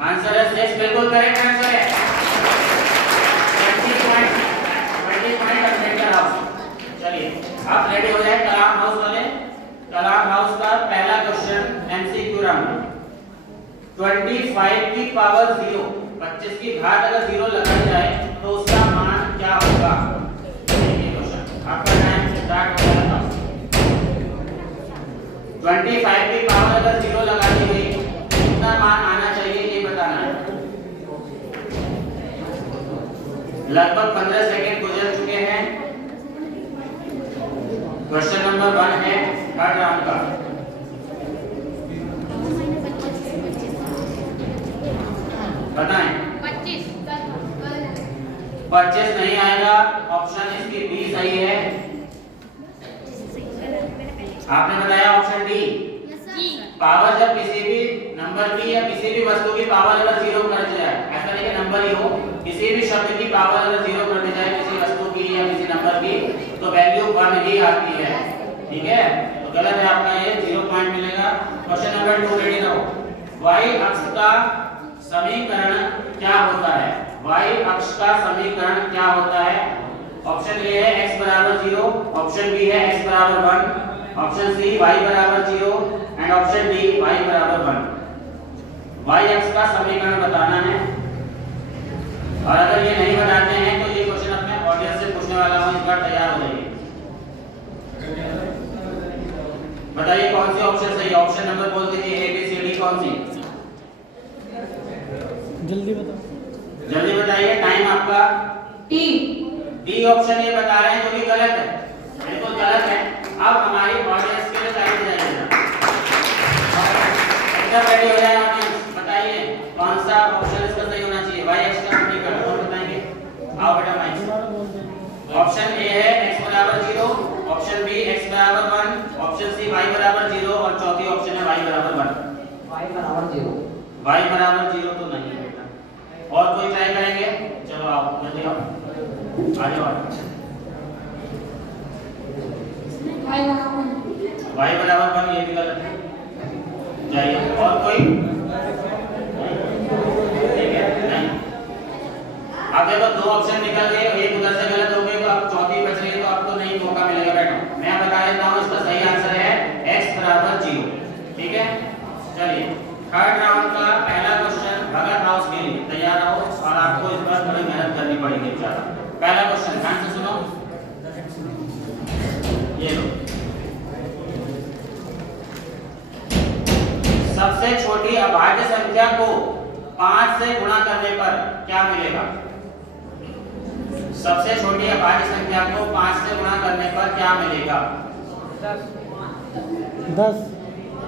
आंसर है 6, बिल्कुल करेक्ट आंसर है। 20 पॉइंट अंबेडकर हाउस। चलिए आप रेडी हो जाए कलाम हाउस वाले। कलाम हाउस का पहला क्वेश्चन एमसीक्यू राउंड। 25 की पावर 0, 25 की घात अगर 0 लगाई जाए तो उसका मान क्या होगा? ये क्वेश्चन आपका टाइम स्टार्ट हो गया। 25 की पावर अगर 0 लगा दी गई, कितना मान आना चाहिए ये बताना है। लगभग 15 सेकंड गुजर चुके हैं। क्वेश्चन नंबर 1 है थर्ड राउंड का। बताएं। 25 नहीं आएगा, ऑप्शन इसकी बी सही है। आपने बताया ऑप्शन डी। पावर जब किसी भी नंबर की या किसी भी वस्तु की पावर अगर 0 कर दी जाए, ऐसा नहीं कि नंबर ही हो, किसी भी शब्द की पावर अगर 0 कर दी जाए किसी वस्तु की या किसी नंबर की, तो वैल्यू 1 ही आती है। ठीक है, तो गलत है आपका, ये 0 पॉइंट मिलेगा। क्वेश्चन नंबर 2 रेडी रहो। y अक्ष का समीकरण क्या होता है? y अक्ष का समीकरण क्या होता है? ऑप्शन ए है x बराबर 0, ऑप्शन बी है x बराबर 1, ऑप्शन सी y बराबर 0 एंड ऑप्शन डी y बराबर 1। y अक्ष का समीकरण बताना है, और अगर ये नहीं बताते हैं तो ये क्वेश्चन अपने ऑडियंस से पूछने वाला हूं, इस बार तैयार हो जाइए। बताइए कौन सी ऑप्शन सही है? ऑप्शन नंबर बोल दीजिए, ए बी सी डी कौन सी? जल्दी बताओ। जल्दी बताइए, टाइम आपका। टी। डी ऑप्शन ये बता रहे हैं, जो कि गलत है, बिल्कुल गलत है। अब हमारी ऑडियंस के लिए टाइम जाइएगा, एकदम रेडी हो जाए ऑडियंस। बताइए कौन सा ऑप्शन इसका सही होना चाहिए? y अक्ष का समीकरण कौन बताएंगे? आओ बेटा माइक। ऑप्शन ए है x बराबर 0, ऑप्शन बी x बराबर 1, ऑप्शन सी y बराबर 0 और चौथी ऑप्शन है y बराबर 1। y बराबर 0। y बराबर 0 तो नहीं है बेटा, और कोई ट्राई करेंगे? चलो आओ जल्दी आओ, आ जाओ। y बराबर 1 ये भी गलत है, जाइए। और कोई? ठीक है, नहीं। अब देखो 2 ऑप्शन निकल गए, एक उधर से गलत हो गई, तो अब चौथी बच रही है, तो आपको नहीं मौका मिलेगा। बैठो, मैं बता देता हूँ, इसका सही आंसर है x बराबर 0। ठीक है, चलिए थर्ड राउंड का पहला क्वेश्चन भगत हाउस के लिए तैयार रहो, और आपको इस बार थोड़ी मेहनत करनी पड़ेगी ज्यादा। पहला क्वेश्चन ध्यान से सुनो, ये लो। सबसे छोटी अभाज्य संख्या को 5 से गुणा करने पर क्या मिलेगा? सबसे छोटी अभाज्य संख्या को 5 से गुणा करने पर क्या मिलेगा?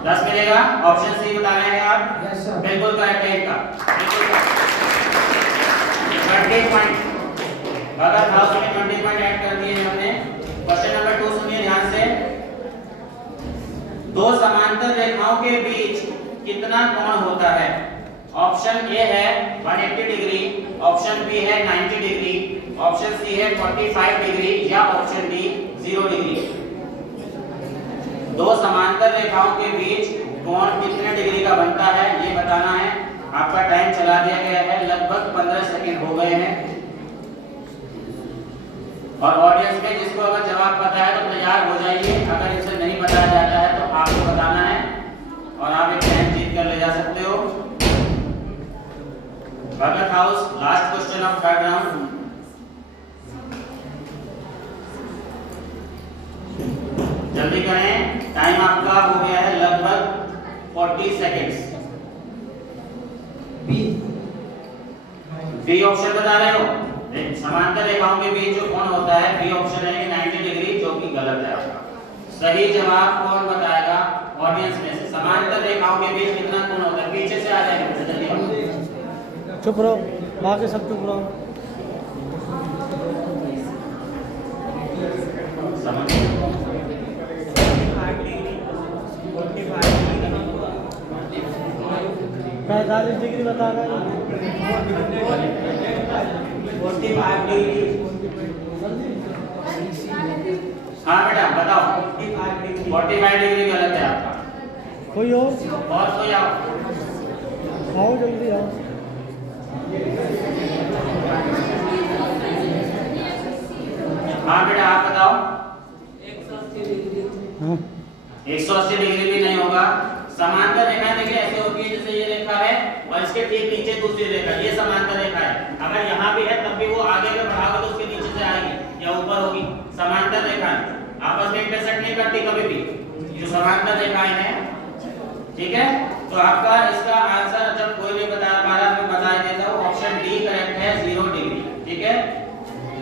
10 मिलेगा। ऑप्शन सी बता रहे हैं आप? Yes sir. बिल्कुल करेक्ट है इनका, बिल्कुल 20 पॉइंट। भगत हाउस में 20 पॉइंट ऐड कर दिए हमने। क्वेश्चन नंबर 2 सुनिए ध्यान से। 2 समांतर रेखाओं के बीच कितना कोण होता है? ऑप्शन ए है 180 डिग्री, ऑप्शन बी है 90 डिग्री, ऑप्शन सी है 45 डिग्री या ऑप्शन डी 0 डिग्री। दो समांतर रेखाओं के बीच कोण कितने डिग्री का बनता है ये बताना है। आपका टाइम चला दिया गया है, लगभग 15 सेकंड हो गए हैं। और ऑडियंस में जिसको अगर जवाब पता है तो तैयार हो जाइए, अगर इसे नहीं बताया जाता है तो आपको बताना है और आप एक टाइम जीत कर ले जा सकते हो। Bhagat house, last question of third round. जल्दी करें, टाइम आपका हो गया है लगभग 40 सेकंड्स। बी ऑप्शन बता रहे हो? समांतर रेखाओं के बीच जो कोण होता है बी ऑप्शन है 90 डिग्री, जो कि गलत है आपका। सही जवाब कौन बताएगा ऑडियंस में से? समांतर रेखाओं के बीच कितना कोण होता है? पीछे से आ जाएंगे, जल्दी आओ। चुप रहो, बाकी सब चुप रहो। समझ 45 डिग्री बता रहा है। 45 डिग्री। हाँ बेटा बताओ। 45 डिग्री गलत है आपका। कोई और कोई आओ। आओ जल्दी आओ। हाँ बेटा आप बताओ। 180 डिग्री। 180 डिग्री भी नहीं होगा। समांतर रेखा देखिए ऐसे होती है, जैसे ये रेखा है और इसके ठीक नीचे दूसरी रेखा, ये समांतर रेखा है। अगर यहाँ भी है तब भी वो आगे में बढ़ाओगे तो उसके नीचे से आएगी या ऊपर होगी। समांतर रेखा आपस में इंटरसेक्ट नहीं करती कभी भी, जो समांतर रेखाएं हैं। ठीक है, तो आपका इसका आंसर जब कोई नहीं बता पा रहा मैं बता देता हूँ, ऑप्शन डी करेक्ट है, 0 डिग्री। ठीक है,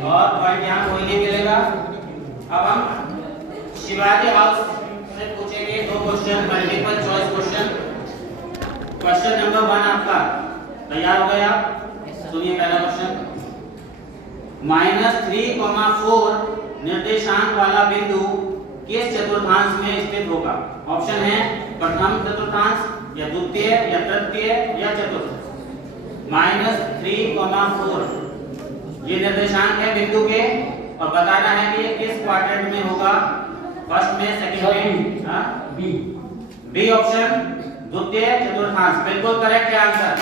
और पॉइंट यहाँ कोई नहीं मिलेगा। अब हम शिवाजी हाउस से पूछेंगे 2 question, multiple choice question. Question number 1 आपका तैयार हो गया? सुनिए पहला क्वेश्चन। -3,4 निर्देशांक वाला बिंदु किस चतुर्थांश में स्थित होगा? ऑप्शन है प्रथम चतुर्थांश या द्वितीय या तृतीय या चतुर्थ। -3,4 ये निर्देशांक है बिंदु के और बताना है कि ये किस क्वाड्रेंट में होगा, फर्स्ट में, सेकंड में। हां बी, बी ऑप्शन द्वितीय चतुर्थांश बिल्कुल करेक्ट है आंसर।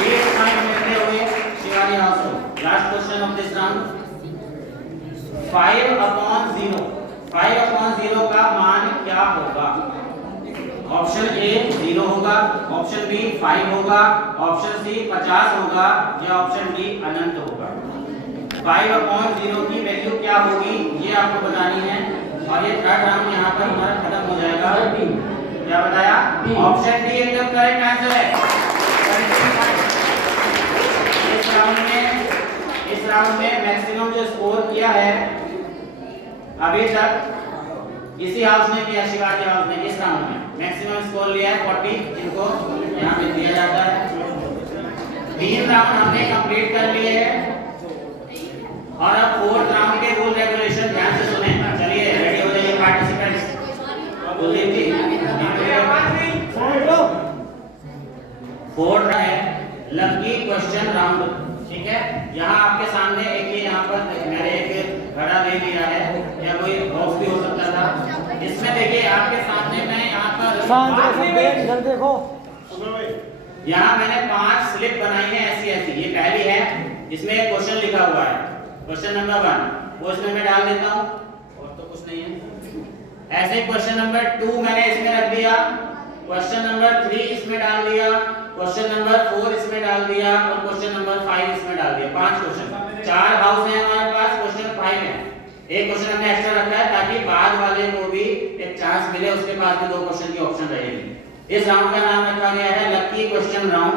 8 पॉइंट मिलते हुए शिवाजी हाउस को। Last question of this round. 5/0 5/0 का मान क्या होगा? ऑप्शन ए 0 होगा, ऑप्शन बी 5 होगा, ऑप्शन सी 50 होगा या ऑप्शन डी अनंत होगा। 5/0 की वैल्यू क्या होगी ये आपको बतानी है और ये थर्ड राउंड यहाँ पर हमारा खत्म हो जाएगा। क्या बताया? ऑप्शन डी एकदम करेक्ट आंसर है। इस राउंड में मैक्सिमम जो स्कोर किया है अभी तक इसी हाउस ने किया, शिवाजी हाउस ने। इस राउंड में मैक्सिमम स्कोर लिया है 40, इनको यहाँ पे दिया जाता है। 3 राउंड हमने कंप्लीट कर लिए हैं और अब 4th राउंड के रूल रेगुलेशन ध्यान से सुने। चलिए रेडी हो जाइए पार्टिसिपेंट्स। कुलदीप जी 4th है लकी क्वेश्चन राउंड। ठीक है, यहाँ आपके सामने एक ये यहाँ पर मैंने एक घड़ा दे दिया है या कोई बॉक्स भी हो सकता था। इसमें देखिए आपके सामने मैं यहाँ पर इधर देखो, यहाँ मैंने 5 स्लिप बनाई है ऐसी ऐसी। ये पहली है, इसमें एक क्वेश्चन लिखा हुआ है, क्वेश्चन नंबर 1, वो इसमें मैं डाल देता हूँ और तो कुछ नहीं है। ऐसे क्वेश्चन नंबर 2 मैंने इसमें रख दिया, क्वेश्चन नंबर 3 इसमें डाल दिया, क्वेश्चन नंबर 4 इसमें डाल दिया और क्वेश्चन नंबर 5 इसमें डाल दिया। 5 क्वेश्चन, 4 हाउस है हमारे पास, क्वेश्चन 5 है। एक क्वेश्चन हमने एक्स्ट्रा रखा है ताकि बाद वाले को भी एक चांस मिले, उसके पास भी 2 क्वेश्चन की ऑप्शन रहेगी। इस राउंड का नाम रखा गया है lucky question round.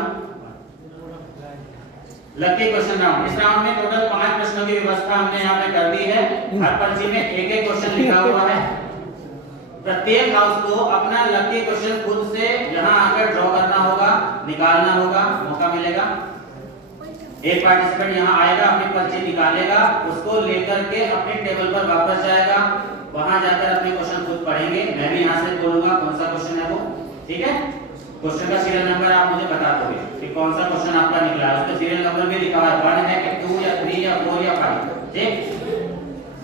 Lucky question round. इस राउंड में टोटल 5 प्रश्नों की व्यवस्था हमने यहाँ पे कर दी है। हर पर्ची में एक एक क्वेश्चन लिखा हुआ है। प्रत्येक हाउस को अपना लकी क्वेश्चन खुद से यहाँ आकर ड्रॉ करना होगा, निकालना होगा, मौका मिलेगा। एक पार्टिसिपेंट यहाँ आएगा, अपनी पर्ची निकालेगा, उसको लेकर के अपने टेबल पर वापस जाएगा, वहां जाकर अपने क्वेश्चन खुद पढ़ेंगे। मैं भी यहाँ से बोलूंगा कौन सा क्वेश्चन है वो, ठीक है। क्वेश्चन का सीरियल नंबर आप मुझे बता दोगे कि कौन सा क्वेश्चन आपका निकला है। उसका सीरियल नंबर भी लिखा हुआ है, 1 है कि 2 या 3 या 4 या 5, ठीक।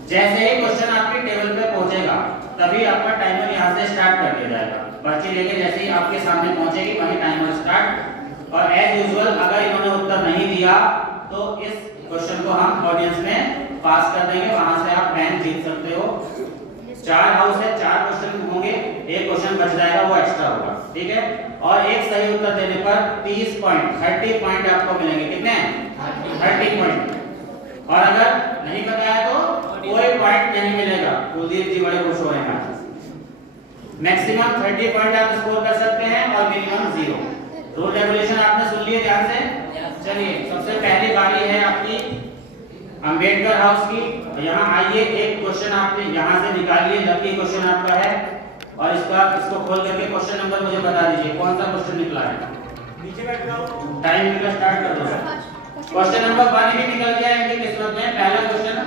जैसे ही क्वेश्चन आपके टेबल पे पहुंचेगा तभी आपका टाइमर यहाँ से स्टार्ट कर दिया जाएगा। पर्ची लेके जैसे ही आपके सामने पहुंचेगी वही टाइमर स्टार्ट। और एज यूजुअल अगर इन्होंने उत्तर नहीं दिया तो इस क्वेश्चन को हम ऑडियंस में पास कर देंगे, वहां से आप पेन जीत सकते हो। 4 हाउस है, 4 क्वेश्चन होंगे, एक क्वेश्चन बच जाएगा वो एक्स्ट्रा होगा, ठीक है। और एक सही उत्तर देने पर 30 पॉइंट 30 पॉइंट आपको मिलेंगे। कितने? 30 पॉइंट। और अगर नहीं बताया तो कोई पॉइंट नहीं मिलेगा। कुलदीप जी बड़े खुश हो रहे हैं आज। मैक्सिमम 30 पॉइंट आप स्कोर कर सकते हैं और मिनिमम 0। रूल रेगुलेशन आपने सुन लिए ध्यान से। चलिए सबसे पहली बारी है आपकी अंबेडकर हाउस की। यहाँ आइए, एक क्वेश्चन आपने यहाँ से निकालिए, लकी क्वेश्चन आपका है और इसको खोल करके क्वेश्चन नंबर मुझे बता दीजिए कौन सा क्वेश्चन निकला है। नीचे बैठ जाओ, टाइम निकला, स्टार्ट कर दो। क्वेश्चन नंबर 1 भी निकल गया है इनकी किस्मत में, पहला क्वेश्चन।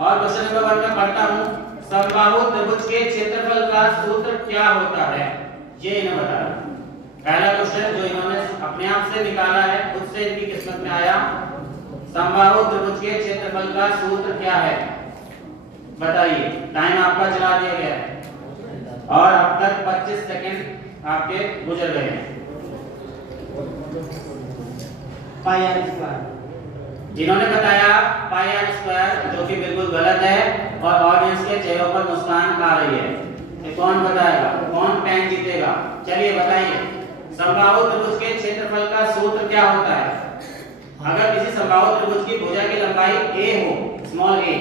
और क्वेश्चन नंबर 1 में पढ़ता हूँ, समबाहु त्रिभुज के क्षेत्रफल का सूत्र क्या होता है, ये इन्हें बता रहा। पहला क्वेश्चन जो इन्होंने अपने आप से निकाला है, खुद से इनकी किस्मत में आया, समबाहु त्रिभुज के क्षेत्रफल का सूत्र क्या है, बताइए। टाइम आपका चला दिया गया है और अब तक 25 सेकंड आपके गुजर गए हैं। पाई आर स्क्वायर। जिन्होंने बताया पाई आर स्क्वायर, जो कि बिल्कुल गलत है और ऑडियंस के चेहरों पर मुस्कान आ रही है। ये कौन बताएगा, कौन पेन जीतेगा? चलिए बताइए, समबाहु त्रिभुज के क्षेत्रफल का सूत्र क्या होता है? अगर किसी समबाहु त्रिभुज की भुजा की लंबाई a हो, स्मॉल a,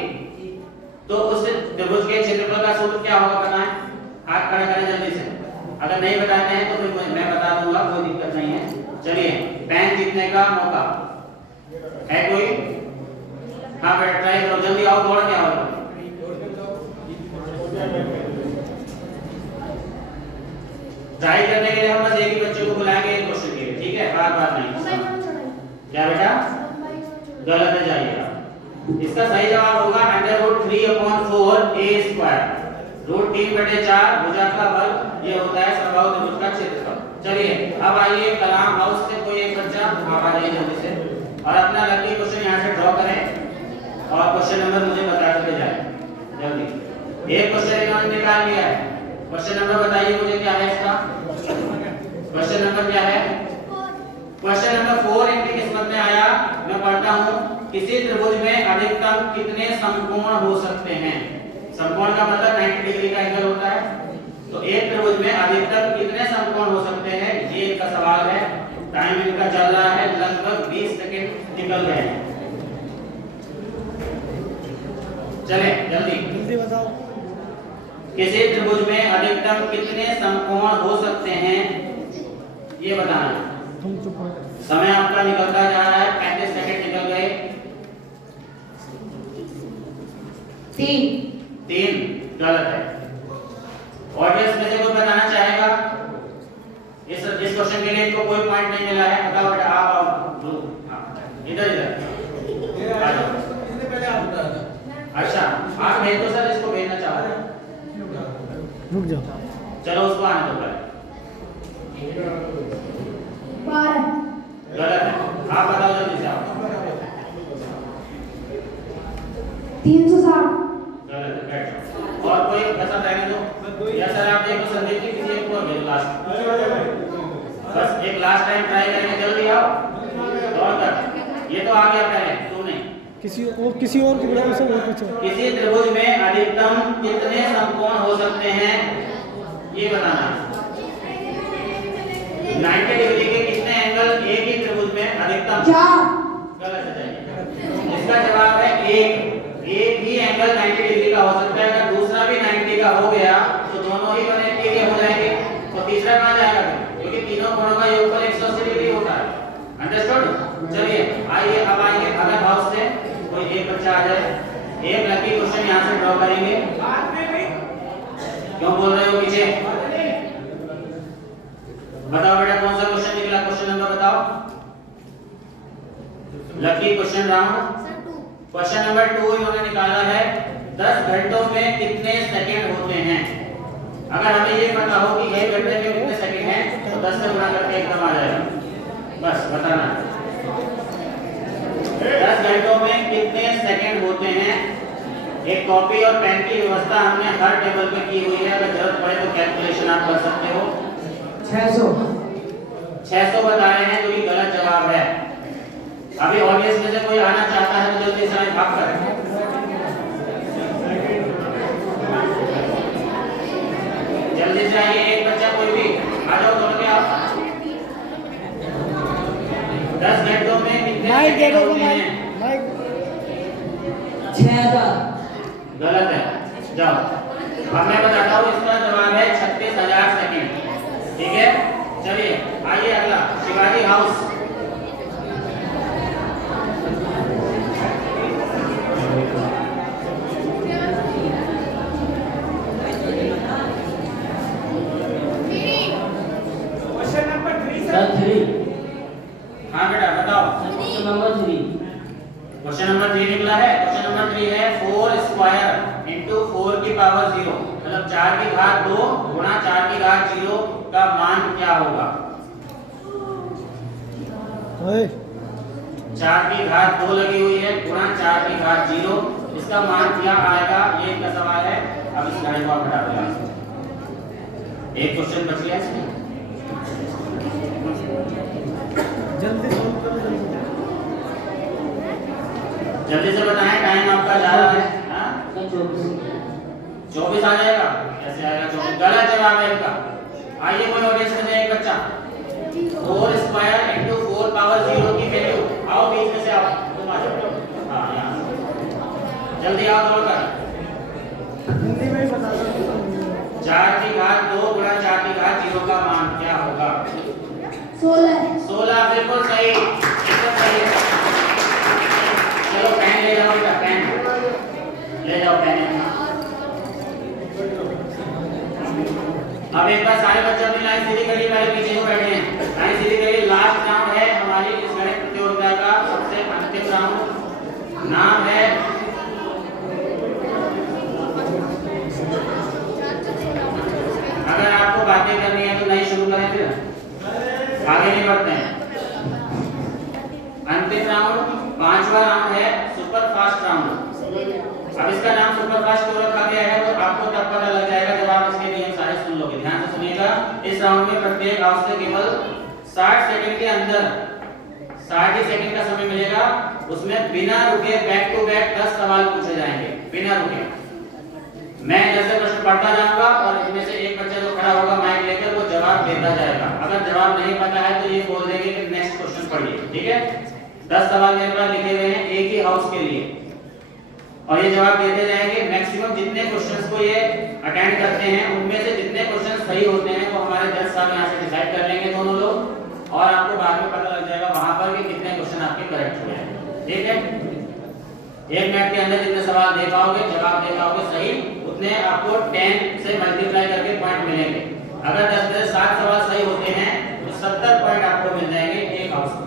तो उस त्रिभुज के क्षेत्रफल का सूत्र क्या होगा, पता है? हाथ खड़ा करें जल्दी से। अगर नहीं बताते हैं तो फिर मैं बता दूंगा, कोई दिक्कत नहीं है। चलिए, पेन जीतने का मौका है कोई? हाँ बेटा ट्राई करो, जल्दी आओ, दौड़ के आओ। ट्राई करने के लिए हम बस एक ही बच्चे को बुलाएंगे एक क्वेश्चन के लिए, ठीक है, बार बार नहीं। क्या बेटा? गलत है, जाइएगा। इसका सही जवाब होगा √3/4 a स्क्वायर। √3/4 भुजा का वर्ग, ये होता है समबाहु त्रिभुज का क्षेत्रफल। चलिए अब आइए कलाम हाउस से कोई एक बच्चा आप आ जाइए जल्दी से और अपना लकी क्वेश्चन यहाँ से ड्रॉ करें और क्वेश्चन नंबर मुझे बता करके जाए जल्दी। एक क्वेश्चन इन्होंने निकाल लिया है, क्वेश्चन नंबर बताइए मुझे क्या है इसका। क्वेश्चन नंबर क्या है? क्वेश्चन नंबर 4 इनकी किस्मत में आया। मैं पढ़ता हूँ, किसी त्रिभुज में अधिकतम कितने समकोण हो सकते हैं? समकोण का मतलब 90 डिग्री का एंगल होता है। तो एक त्रिभुज में अधिकतम कितने समकोण हो सकते हैं, ये इनका सवाल है। टाइम इनका चल रहा है, लगभग 20 सेकंड निकल गए हैं। चले जल्दी जल्दी बताओ। किसी त्रिभुज में अधिकतम कितने समकोण हो सकते हैं, ये बताना है। तुम चुप हो। समय आपका निकलता जा रहा है, 35 सेकंड निकल गए। 3 गलत है। ऑडियंस में से कोई बताना चाहेगा? इस क्वेश्चन के लिए इनको कोई पॉइंट नहीं मिला है। बताओ बेटा, आप आओ इधर इधर आ जाओ। अच्छा आप भेज दो सर, इसको भेजना चाह रहे हैं। रुक जाओ, चलो उसको आने दो पहले। 12 गलत है, आप बताओ जल्दी से आप। 360 गलत है, बैठ जाओ। और कोई ऐसा रहने दो या सर आप देखो संदीप जी किसी एक को भेजो लास्ट, बस एक लास्ट टाइम ट्राई करेंगे। जल्दी आओ और कर, ये तो आ गया पहले, तू नहीं। किसी और की बुलाओ, सब और पूछो। किसी त्रिभुज में अधिकतम कितने समकोण हो सकते हैं, ये बताना है। 90 डिग्री के कितने एंगल एक ही त्रिभुज में अधिकतम? 4 गलत है, जाइए। इसका जवाब है एक ही एंगल 90 डिग्री का हो सकता है। अगर दूसरा भी 90 का हो गया तो दोनों ही 180 के हो जाएंगे, तो तीसरा कहां जाएगा? क्योंकि तीनों कोणों का योगफल 180 डिग्री होता है। अंडरस्टूड? चलिए आइए, अब आएंगे अगले भाव से। कोई एक बच्चा आ जाए, एक लकी क्वेश्चन यहां से ड्रॉ करेंगे। क्यों बोल रहे हो पीछे? बताओ बेटा कौन सा क्वेश्चन निकला, क्वेश्चन नंबर बताओ। Lucky question round question number 2 इन्होंने निकाला है। 10 घंटों में कितने सेकंड होते हैं? अगर हमें ये पता हो कि 1 घंटे में कितने सेकंड हैं तो 10 से गुणा करके एकदम आ जाएगा। बस बताना। 10 घंटों में कितने सेकंड होते हैं? एक कॉपी और पेन की व्यवस्था हमने हर टेबल पे की हुई है, अगर जरूरत पड़े तो कैलकुलेशन आप कर सकते हो। 600 बता रहे हैं जो कि गलत जवाब है। अभी ऑडियंस में से कोई आना चाहता है तो जल्दी से भाग कर। जल्दी से आइए, एक बच्चा कोई भी आ जाओ, दौड़ के आओ। 10 घंटों में कितने सेकंड होते हैं? 6000। गलत है, जाओ। अब मैं बताता हूँ, इसका जवाब है 36,000 सेकंड। ठीक है, चलिए आइए अगला, शिवाजी हाउस। हाँ बेटा बताओ। क्वेश्चन नंबर 3 निकला है। क्वेश्चन नंबर 3 है 4 स्क्वायर इंटू 4 की पावर 0, मतलब 4 की घात 2 गुणा 4 की घात 0 का मान क्या होगा? 4 की घात 2 लगी हुई है गुणा 4 की घात 0, इसका मान क्या आएगा? ये इनका सवाल है। अब इस गाड़ी को आप हटा दो। एक क्वेश्चन बच गया इसमें। जल्दी से बताएं, टाइम आपका जा रहा है। 24 आ जाएगा? कैसे आएगा 24? गलत जवाब है इनका। आइए कोई ऑडियंस में एक बच्चा। 4 स्क्वायर इंटू 4 पावर 0 की वैल्यू, आओ बीच में से आओ, तुम आ जाओ। हाँ यहाँ जल्दी आओ, दौड़ कर। 4 की घात 2 गुणा 4 की घात 0 का मान क्या होगा? 16 बिल्कुल सही, एकदम सही। चलो पेन ले जाओ बेटा, पेन ले जाओ, पेन यहाँ। अब एक बार सारे बच्चे अपनी लाइन सीधी करिए, पहले पीछे को बैठे हैं, लाइन सीधी करिए। लास्ट राउंड है हमारी इस गणित प्रतियोगिता का, सबसे अंतिम राउंड। नाम है अगर आपको बातें करनी है तो नहीं शुरू करें, फिर आगे नहीं बढ़ते हैं। अंतिम राउंड, 5वां राउंड है सुपर फास्ट राउंड। अब इसका नाम सुपर फास्ट क्यों रखा गया है तो आपको तब पता लग जाएगा जब आप इसके नियम सारे सुन लोगे। ध्यान से सुनिएगा। इस राउंड में प्रत्येक हाउस से केवल 60 सेकंड के अंदर 60 सेकंड का समय मिलेगा, उसमें बिना रुके बैक टू बैक 10 सवाल पूछे जाएंगे, बिना रुके। मैं जैसे प्रश्न पढ़ता जाऊंगा और इनमें से एक बच्चा जो खड़ा होगा माइक लेकर वो जवाब देता जाएगा। अगर जवाब नहीं पता है तो ये बोल देंगे कि नेक्स्ट क्वेश्चन पढ़िए। ठीक है, 10 सवाल मेरे पास लिखे हुए हैं एक ही हाउस के लिए, और ये जवाब देते जाएंगे। मैक्सिमम जितने क्वेश्चंस को ये अटेंड करते हैं उनमें से जितने क्वेश्चन सही होते हैं वो हमारे जज साहब यहाँ से डिसाइड कर लेंगे दोनों लोग, और आपको बाद में पता लग जाएगा वहां पर कि कितने क्वेश्चन आपके करेक्ट हुए हैं। ठीक है, 1 मिनट के अंदर जितने सवाल दे पाओगे, जवाब दे पाओगे सही, उतने आपको 10 से मल्टीप्लाई करके पॉइंट मिलेंगे। अगर 10 में से 7 सवाल सही होते हैं तो 70 पॉइंट आपको मिल जाएंगे एक हाउस को।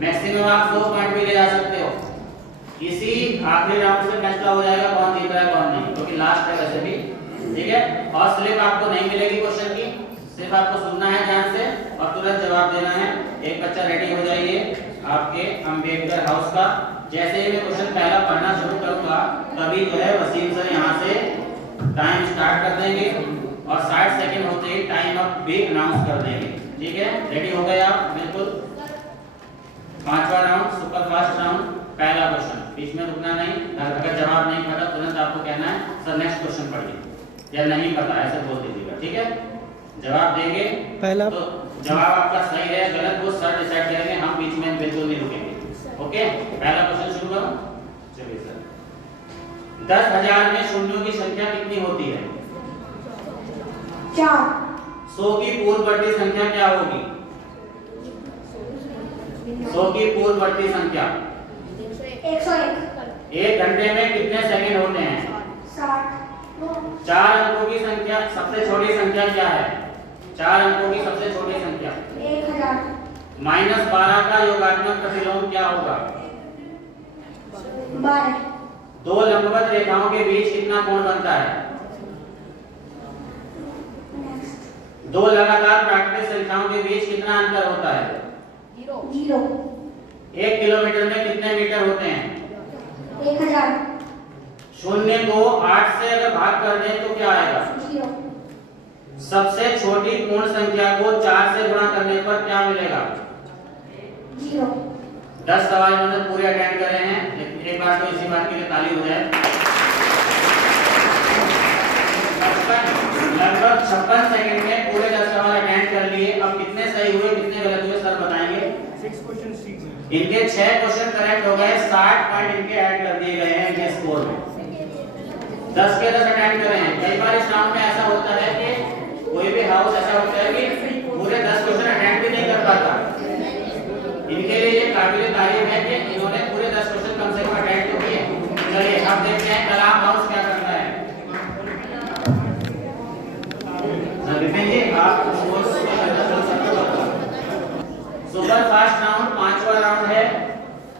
मैक्सिमम आप 100 पॉइंट भी ले जा सकते हो। इसी आखिरी राउंड से फैसला हो जाएगा कौन जीत रहा है कौन नहीं, क्योंकि लास्ट है वैसे भी। ठीक है, और स्लिप आपको नहीं मिलेगी क्वेश्चन की, सिर्फ आपको सुनना है ध्यान से और तुरंत जवाब देना है। एक बच्चा रेडी हो जाइए आपके अंबेडकर हाउस का। जैसे ही मैं क्वेश्चन पहला पढ़ना शुरू करूंगा तभी जो है वसीम सर यहाँ से टाइम स्टार्ट कर देंगे और 60 सेकंड होते ही टाइम अप भी अनाउंस कर देंगे। ठीक है, रेडी हो गए आप? बिल्कुल। 5वां राउंड सुपर फास्ट राउंड, पहला क्वेश्चन, बीच में रुकना नहीं। अगर जवाब नहीं पता तुरंत आपको कहना है सर नेक्स्ट क्वेश्चन पढ़िए, या नहीं पता ऐसे बोल दीजिएगा। ठीक है, जवाब देंगे पहला तो जवाब आपका सही है गलत वो सर डिसाइड करेंगे, हम बीच में बिल्कुल नहीं रुकेंगे। ओके, पहला क्वेश्चन शुरू करो। चलिए सर, 10,000 में शून्यों की संख्या कितनी होती है? 4 100 की पूर्ववर्ती संख्या क्या होगी? 100 की पूर्ववर्ती संख्या 101 1 घंटे में कितने सेकंड होते हैं? 60 4 अंकों की संख्या सबसे छोटी संख्या क्या है? 4 अंकों की सबसे छोटी संख्या 1000 -12 का योगात्मक प्रतिलोम क्या होगा? 12 दो लंबवत रेखाओं के बीच कितना कोण बनता है? नेक्स्ट। दो लगातार प्राकृतिक संख्याओं के बीच कितना अंतर होता है? 0। 1 किलोमीटर में कितने मीटर होते हैं? 1000। 0 को 8 से अगर भाग कर दें तो क्या आएगा? 0। सबसे छोटी पूर्ण संख्या को 4 से गुणा करने पर क्या मिलेगा? 0। 10 सवाल इन्होंने पूरे अटेंड करे हैं, लेकिन एक बार तो इसी बात के लिए ताली हो जाए। लगभग 56 सेकंड में पूरे 10 सवाल अटेंड कर लिए। अब कितने सही हुए कितने गलत हुए सर बताएंगे। 6 क्वेश्चन ठीक है। इनके 6 क्वेश्चन करेक्ट हो गए, 60 पॉइंट इनके ऐड कर दिए गए हैं इनके स्कोर में। 10 के 10 अटेंड करे हैं। कई बार इस राउंड में ऐसा होता है कि कोई भी हाउस ऐसा होता है कि पूरे 10 क्वेश्चन अटेंड भी नहीं कर पाता। इनके लिए ये काबिल तारीफ है कि इन्होंने पूरे 10 क्वेश्चन कम से कम अटेंड तो किए। चलिए अब देखते हैं कलाम हाउस क्या करता है। विपिन जी आप सुपर फास्ट राउंड 5वां राउंड है।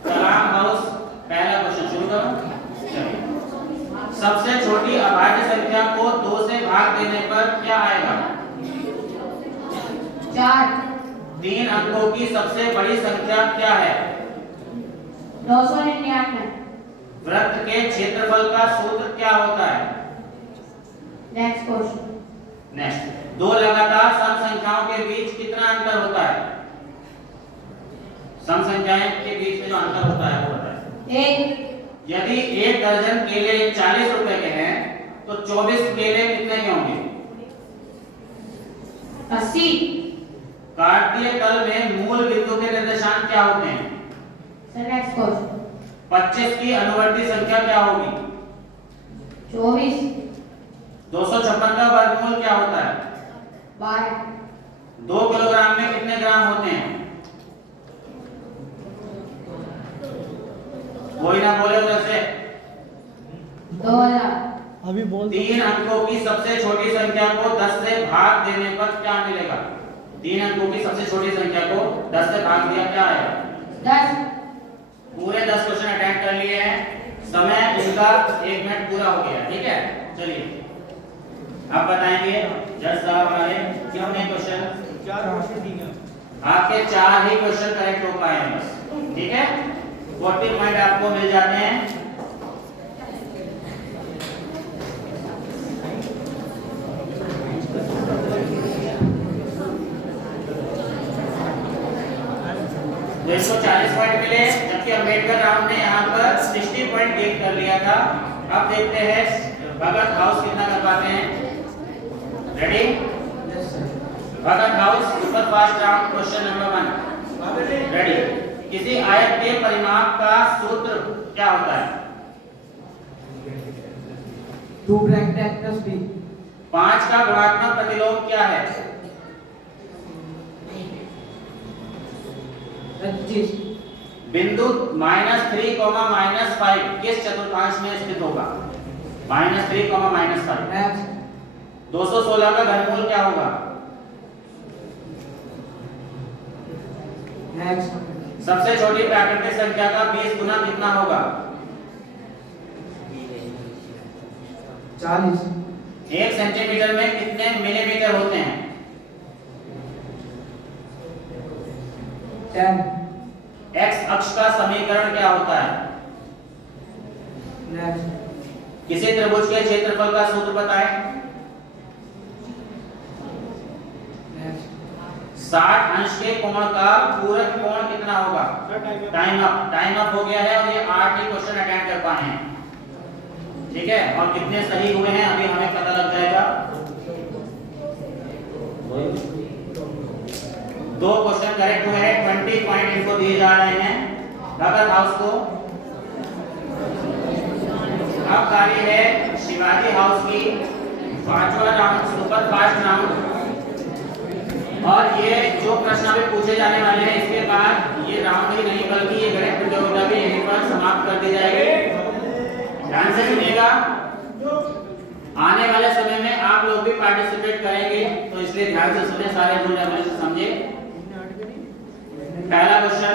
कलाम हाउस पहला क्वेश्चन शुरू करो। चलिए सबसे छोटी अभाज्य संख्या को 2 से भाग देने पर क्या आएगा? 4। 3 अंकों की सबसे बड़ी संख्या क्या है? 299। वृत्त के क्षेत्रफल का सूत्र क्या होता है? Next question. नेक्स्ट दो लगातार सम संख्याओं के बीच कितना अंतर होता है? सम संख्याएं के बीच में जो अंतर होता है वो बताएं। 1। यदि 1 दर्जन केले 40 रुपए के हैं तो 24 केले कितने के होंगे? 80। कार्तीय तल में मूल बिंदु के निर्देशांक क्या होते हैं? Sir next question. 25 की अनुवर्ती संख्या क्या होगी? 24। 256 का वर्गमूल क्या होता है? 12। 2 किलोग्राम में कितने ग्राम होते हैं? कोई ना बोले उधर से। 2000। अभी बोल 3 अंकों की सबसे छोटी संख्या को 10 से भाग देने पर क्या मिलेगा? 3 अंकों की सबसे छोटी संख्या को 10 से भाग दिया क्या आएगा? 10। पूरे 10 क्वेश्चन अटेंड कर लिए हैं। समय इनका 1 मिनट पूरा हो गया। ठीक है चलिए आप बताएंगे जज साहब हमारे कितने क्वेश्चन? 4 क्वेश्चन ठीक है। आपके 4 ही क्वेश्चन करेक्ट हो पाए हैं बस। ठीक है 40 पॉइंट आपको मिल जाते हैं। तो इसको 40 पॉइंट मिले, जबकि अम्बेडकर राउंड ने यहाँ पर 60 पॉइंट गेन कर लिया था। अब देखते हैं भगत हाउस कितना कर पाते हैं। Ready? Bhagat house super fast round question number 1। Ready? किसी आयत के परिमाप का सूत्र क्या होता है? 2 ब्रैकेट x प्लस b। 5 का गुणात्मक प्रतिलोम क्या है? 25। बिंदु -3, -5 किस चतुर्थांश में स्थित होगा? -3, -5। नेक्स्ट। 216 का घनमूल क्या होगा? नेक्स्ट। सबसे छोटी प्राकृतिक संख्या का 20 गुना कितना होगा? 40। 1 सेंटीमीटर में कितने मिलीमीटर होते हैं? 10। एक्स अक्ष का समीकरण क्या होता है? नेक्स्ट। किसी त्रिभुज के क्षेत्रफल का सूत्र बताएं। 60 अंश के कोण का पूरक कोण कितना होगा? टाइम अप हो गया है और ये 8 ही क्वेश्चन अटेंड कर पाए हैं। ठीक है और कितने सही हुए हैं अभी हमें पता लग जाएगा। 2 क्वेश्चन करेक्ट हुए हैं, 20 पॉइंट इनको दिए जा रहे हैं भगत हाउस को। अब बारी है शिवाजी हाउस की 5वां राउंड सुपर फास्ट राउंड। और ये जो प्रश्न अभी पूछे जाने वाले हैं इसके बाद ये राउंड ही नहीं बल्कि ये गणित प्रतियोगिता भी यहीं पर समाप्त कर दी जाएगी। ध्यान से सुनिएगा, आने वाले समय में आप लोग भी पार्टिसिपेट करेंगे तो इसलिए ध्यान से सुने, सारे रूल रेगुलेशन समझे। पहला क्वेश्चन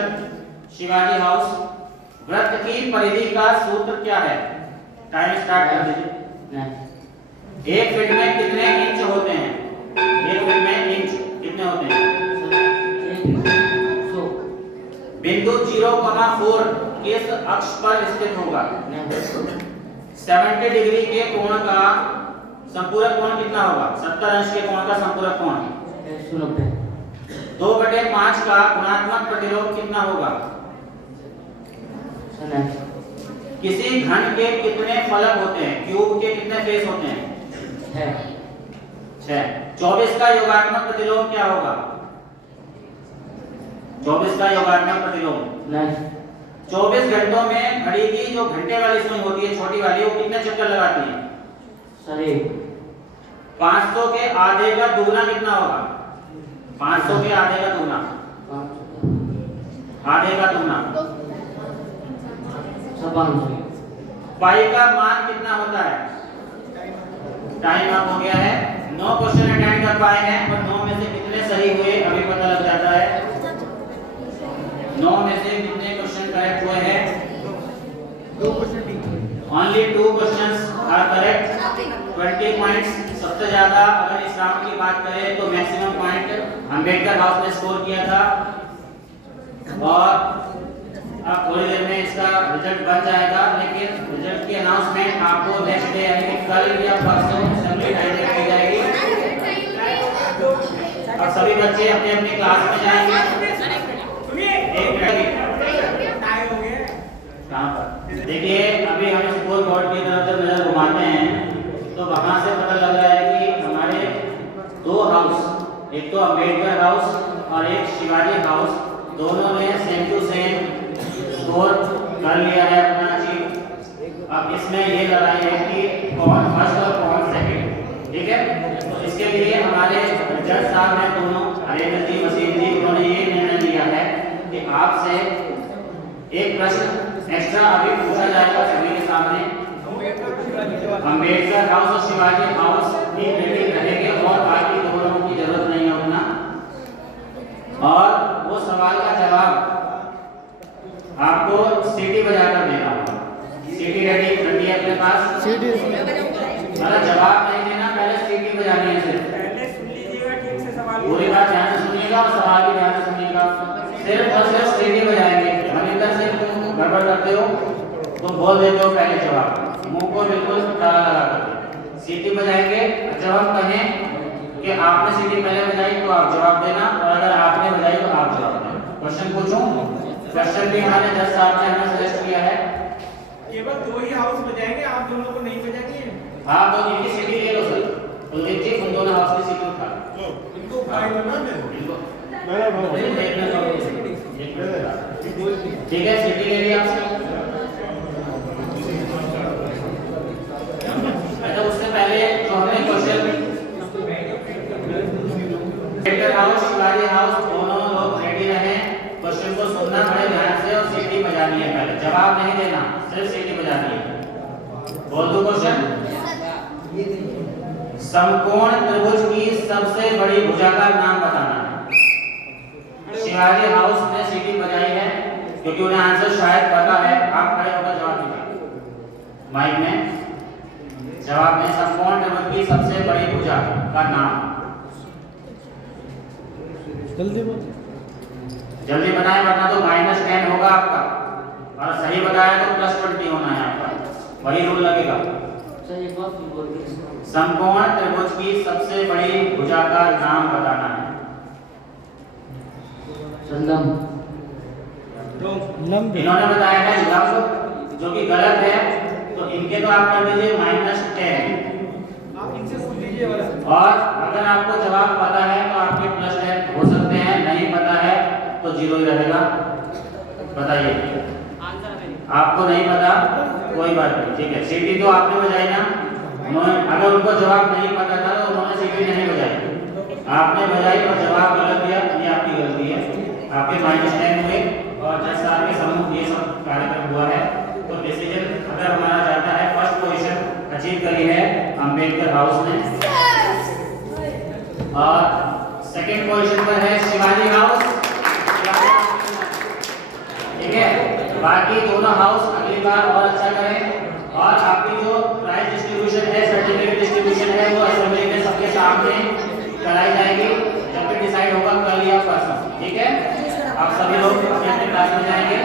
शिवाजी हाउस, वृत्त की परिधि का सूत्र क्या है? टाइम स्टार्ट कर दीजिए। एक फीट में कितने इंच होते हैं? एक फीट में इंच कितने होते हैं? बिंदु 0,4 किस अक्ष पर स्थित होगा? 70 डिग्री के कोण का संपूरक कोण कितना होगा? 70 अंश के कोण का संपूरक कोण 2/5 का गुणात्मक प्रतिरोध कितना होगा? किसी घन के कितने फलक होते हैं? क्यूब के कितने फेस होते हैं? 6। 24 का योगात्मक प्रतिलोम क्या होगा? 24 का योगात्मक प्रतिलोम 24 घंटों में घड़ी की जो घंटे वाली सुई होती है छोटी वाली, वो कितने चक्कर लगाती है? 500 के आधे का दुगना कितना होगा? 500 के आधे का दुगना, आधे का दुगना पाई का मान कितना होता है? टाइम अप हो गया है। 9 क्वेश्चन अटेंड कर पाए हैं, पर 9 में से कितने सही हुए अभी पता लग जाता है। 9 में से कितने क्वेश्चन करेक्ट हुए हैं? 2 क्वेश्चन ठीक। Only 2 questions are correct. 20 points सबसे ज्यादा अगर इस राउंड की बात करें तो मैक्सिमम पॉइंट अंबेडकर हाउस ने स्कोर किया था। और अब थोड़ी देर में इसका रिजल्ट बन जाएगा, लेकिन रिजल्ट की अनाउंसमेंट आपको नेक्स्ट डे यानी कल या परसों असेंबली टाइम में की जाएगी। अब सभी बच्चे अपने अपने क्लास में जाएंगे। एक मिनट कहां पर देखिए, अभी हम स्कोर बोर्ड की तरफ जब नजर घुमाते हैं तो वहां से पता लग रहा है कि हमारे 2 हाउस, एक तो अंबेडकर हाउस और एक शिवाजी हाउस, दोनों ने सेम टू सेम स्कोर कर लिया है अपना अचीव। अब इसमें ये लड़ाई है कि कौन फर्स्ट और कौन सेकंड, ठीक है। तो इसके लिए हमारे जज साहब हैं दोनों, हरेंद्र जी, वसीम जी, उन्होंने ये निर्णय लिया है कि आपसे एक प्रश्न एक्स्ट्रा अभी पूछा जाएगा सभी के सामने। अंबेडकर हाउस और शिवाजी हाउस ही रेडी रहेंगे और बाकी दोनों की जरूरत नहीं है उतना। और वो सवाल का जवाब आपको सीटी बजाकर देना होगा। सीटी रेडी कर दिया अपने पास? अगर जवाब नहीं देना, पहले सीटी बजानी है। सिर्फ पहले सुन लीजिएगा ठीक से सवाल। पूरी बात ध्यान से सुनिएगा और सवाल भी ध्यान से सुनिएगा। सिर्फ और सिर्फ सीटी बजाएंगे। मनिंदर सिंह तुम गड़बड़ करते हो, तुम बोल देते हो पहले जवाब, मुंह को बिल्कुल ताला लगा कर। सीटी बजाएंगे, जब हम कहें कि आपने सीटी पहले बजाई तो आप जवाब देना, और अगर आपने बजाई तो आप जवाब देना। क्वेश्चन पूछूं? क्वेश्चन भी हमारे जज साहब ने हमें सजेस्ट किया है। केवल 2 ही हाउस बजाएंगे, आप दोनों को नहीं बजाएंगे। हाँ, तो इनकी सीटी ले लो सर। तो देखिए उन दोनों हाउस की सीटी उठा इनको फाइल ना दे। ठीक है, सीटी ले लिया आपसे। अच्छा, उससे पहले जो हमने question Ambedkar house, Shivaji house दोनों लोग रेडी रहे। क्वेश्चन को सुनना बड़े ध्यान से और सीटी बजानी है पहले, जवाब नहीं देना, सिर्फ सीटी बजानी है। बोल दो क्वेश्चन। समकोण त्रिभुज की सबसे बड़ी भुजा का नाम बताना है। शिवाजी हाउस ने सीटी बजाई है क्योंकि उन्हें आंसर शायद पता है। आप खड़े होकर जवाब दीजिए माइक में। जवाब में समकोण त्रिभुज की सबसे बड़ी भुजा का नाम। जल्दी बोल। जल्दी बताएं वरना तो -10 होगा आपका, और सही बताया तो +20 होना है आपका, वही रूल लगेगा। समकोण त्रिभुज की सबसे बड़ी भुजा का नाम बताना है। इन्होंने बताया है लंब, जो कि गलत है, तो इनके तो आप कर दीजिए -10। आप इनसे पूछ लीजिए वाला। और अगर आपको जवाब पता है तो आपके +10 हो सकते हैं, नहीं पता है तो 0 ही रहेगा। बताइए, आपको नहीं पता कोई बात नहीं, ठीक है। सीटी तो आपने बजाई ना, उन्होंने अगर उनको जवाब नहीं पता था तो उन्होंने सीटी नहीं बजाई, आपने बजाई और जवाब गलत दिया, ये आपकी गलती है। आपके -10 हुए और जज साहब के सम्मुख ये सब कार्यक्रम हुआ है। तो डिसीजन अगर हमारा जाता है, फर्स्ट पोजीशन अचीव करी है अंबेडकर हाउस ने, और सेकंड पोजीशन पर है शिवाजी हाउस। ठीक है, बाकी दोनों हाउस अगली बार और अच्छा करें और आपकी जो प्राइज डिस्ट्रीब्यूशन है, सर्टिफिकेट डिस्ट्रीब्यूशन है, वो असेंबली में सबके सामने कराई जाएगी जब भी डिसाइड होगा कल या परसों। ठीक है, आप सभी लोग अपने अपने क्लास में जाएंगे।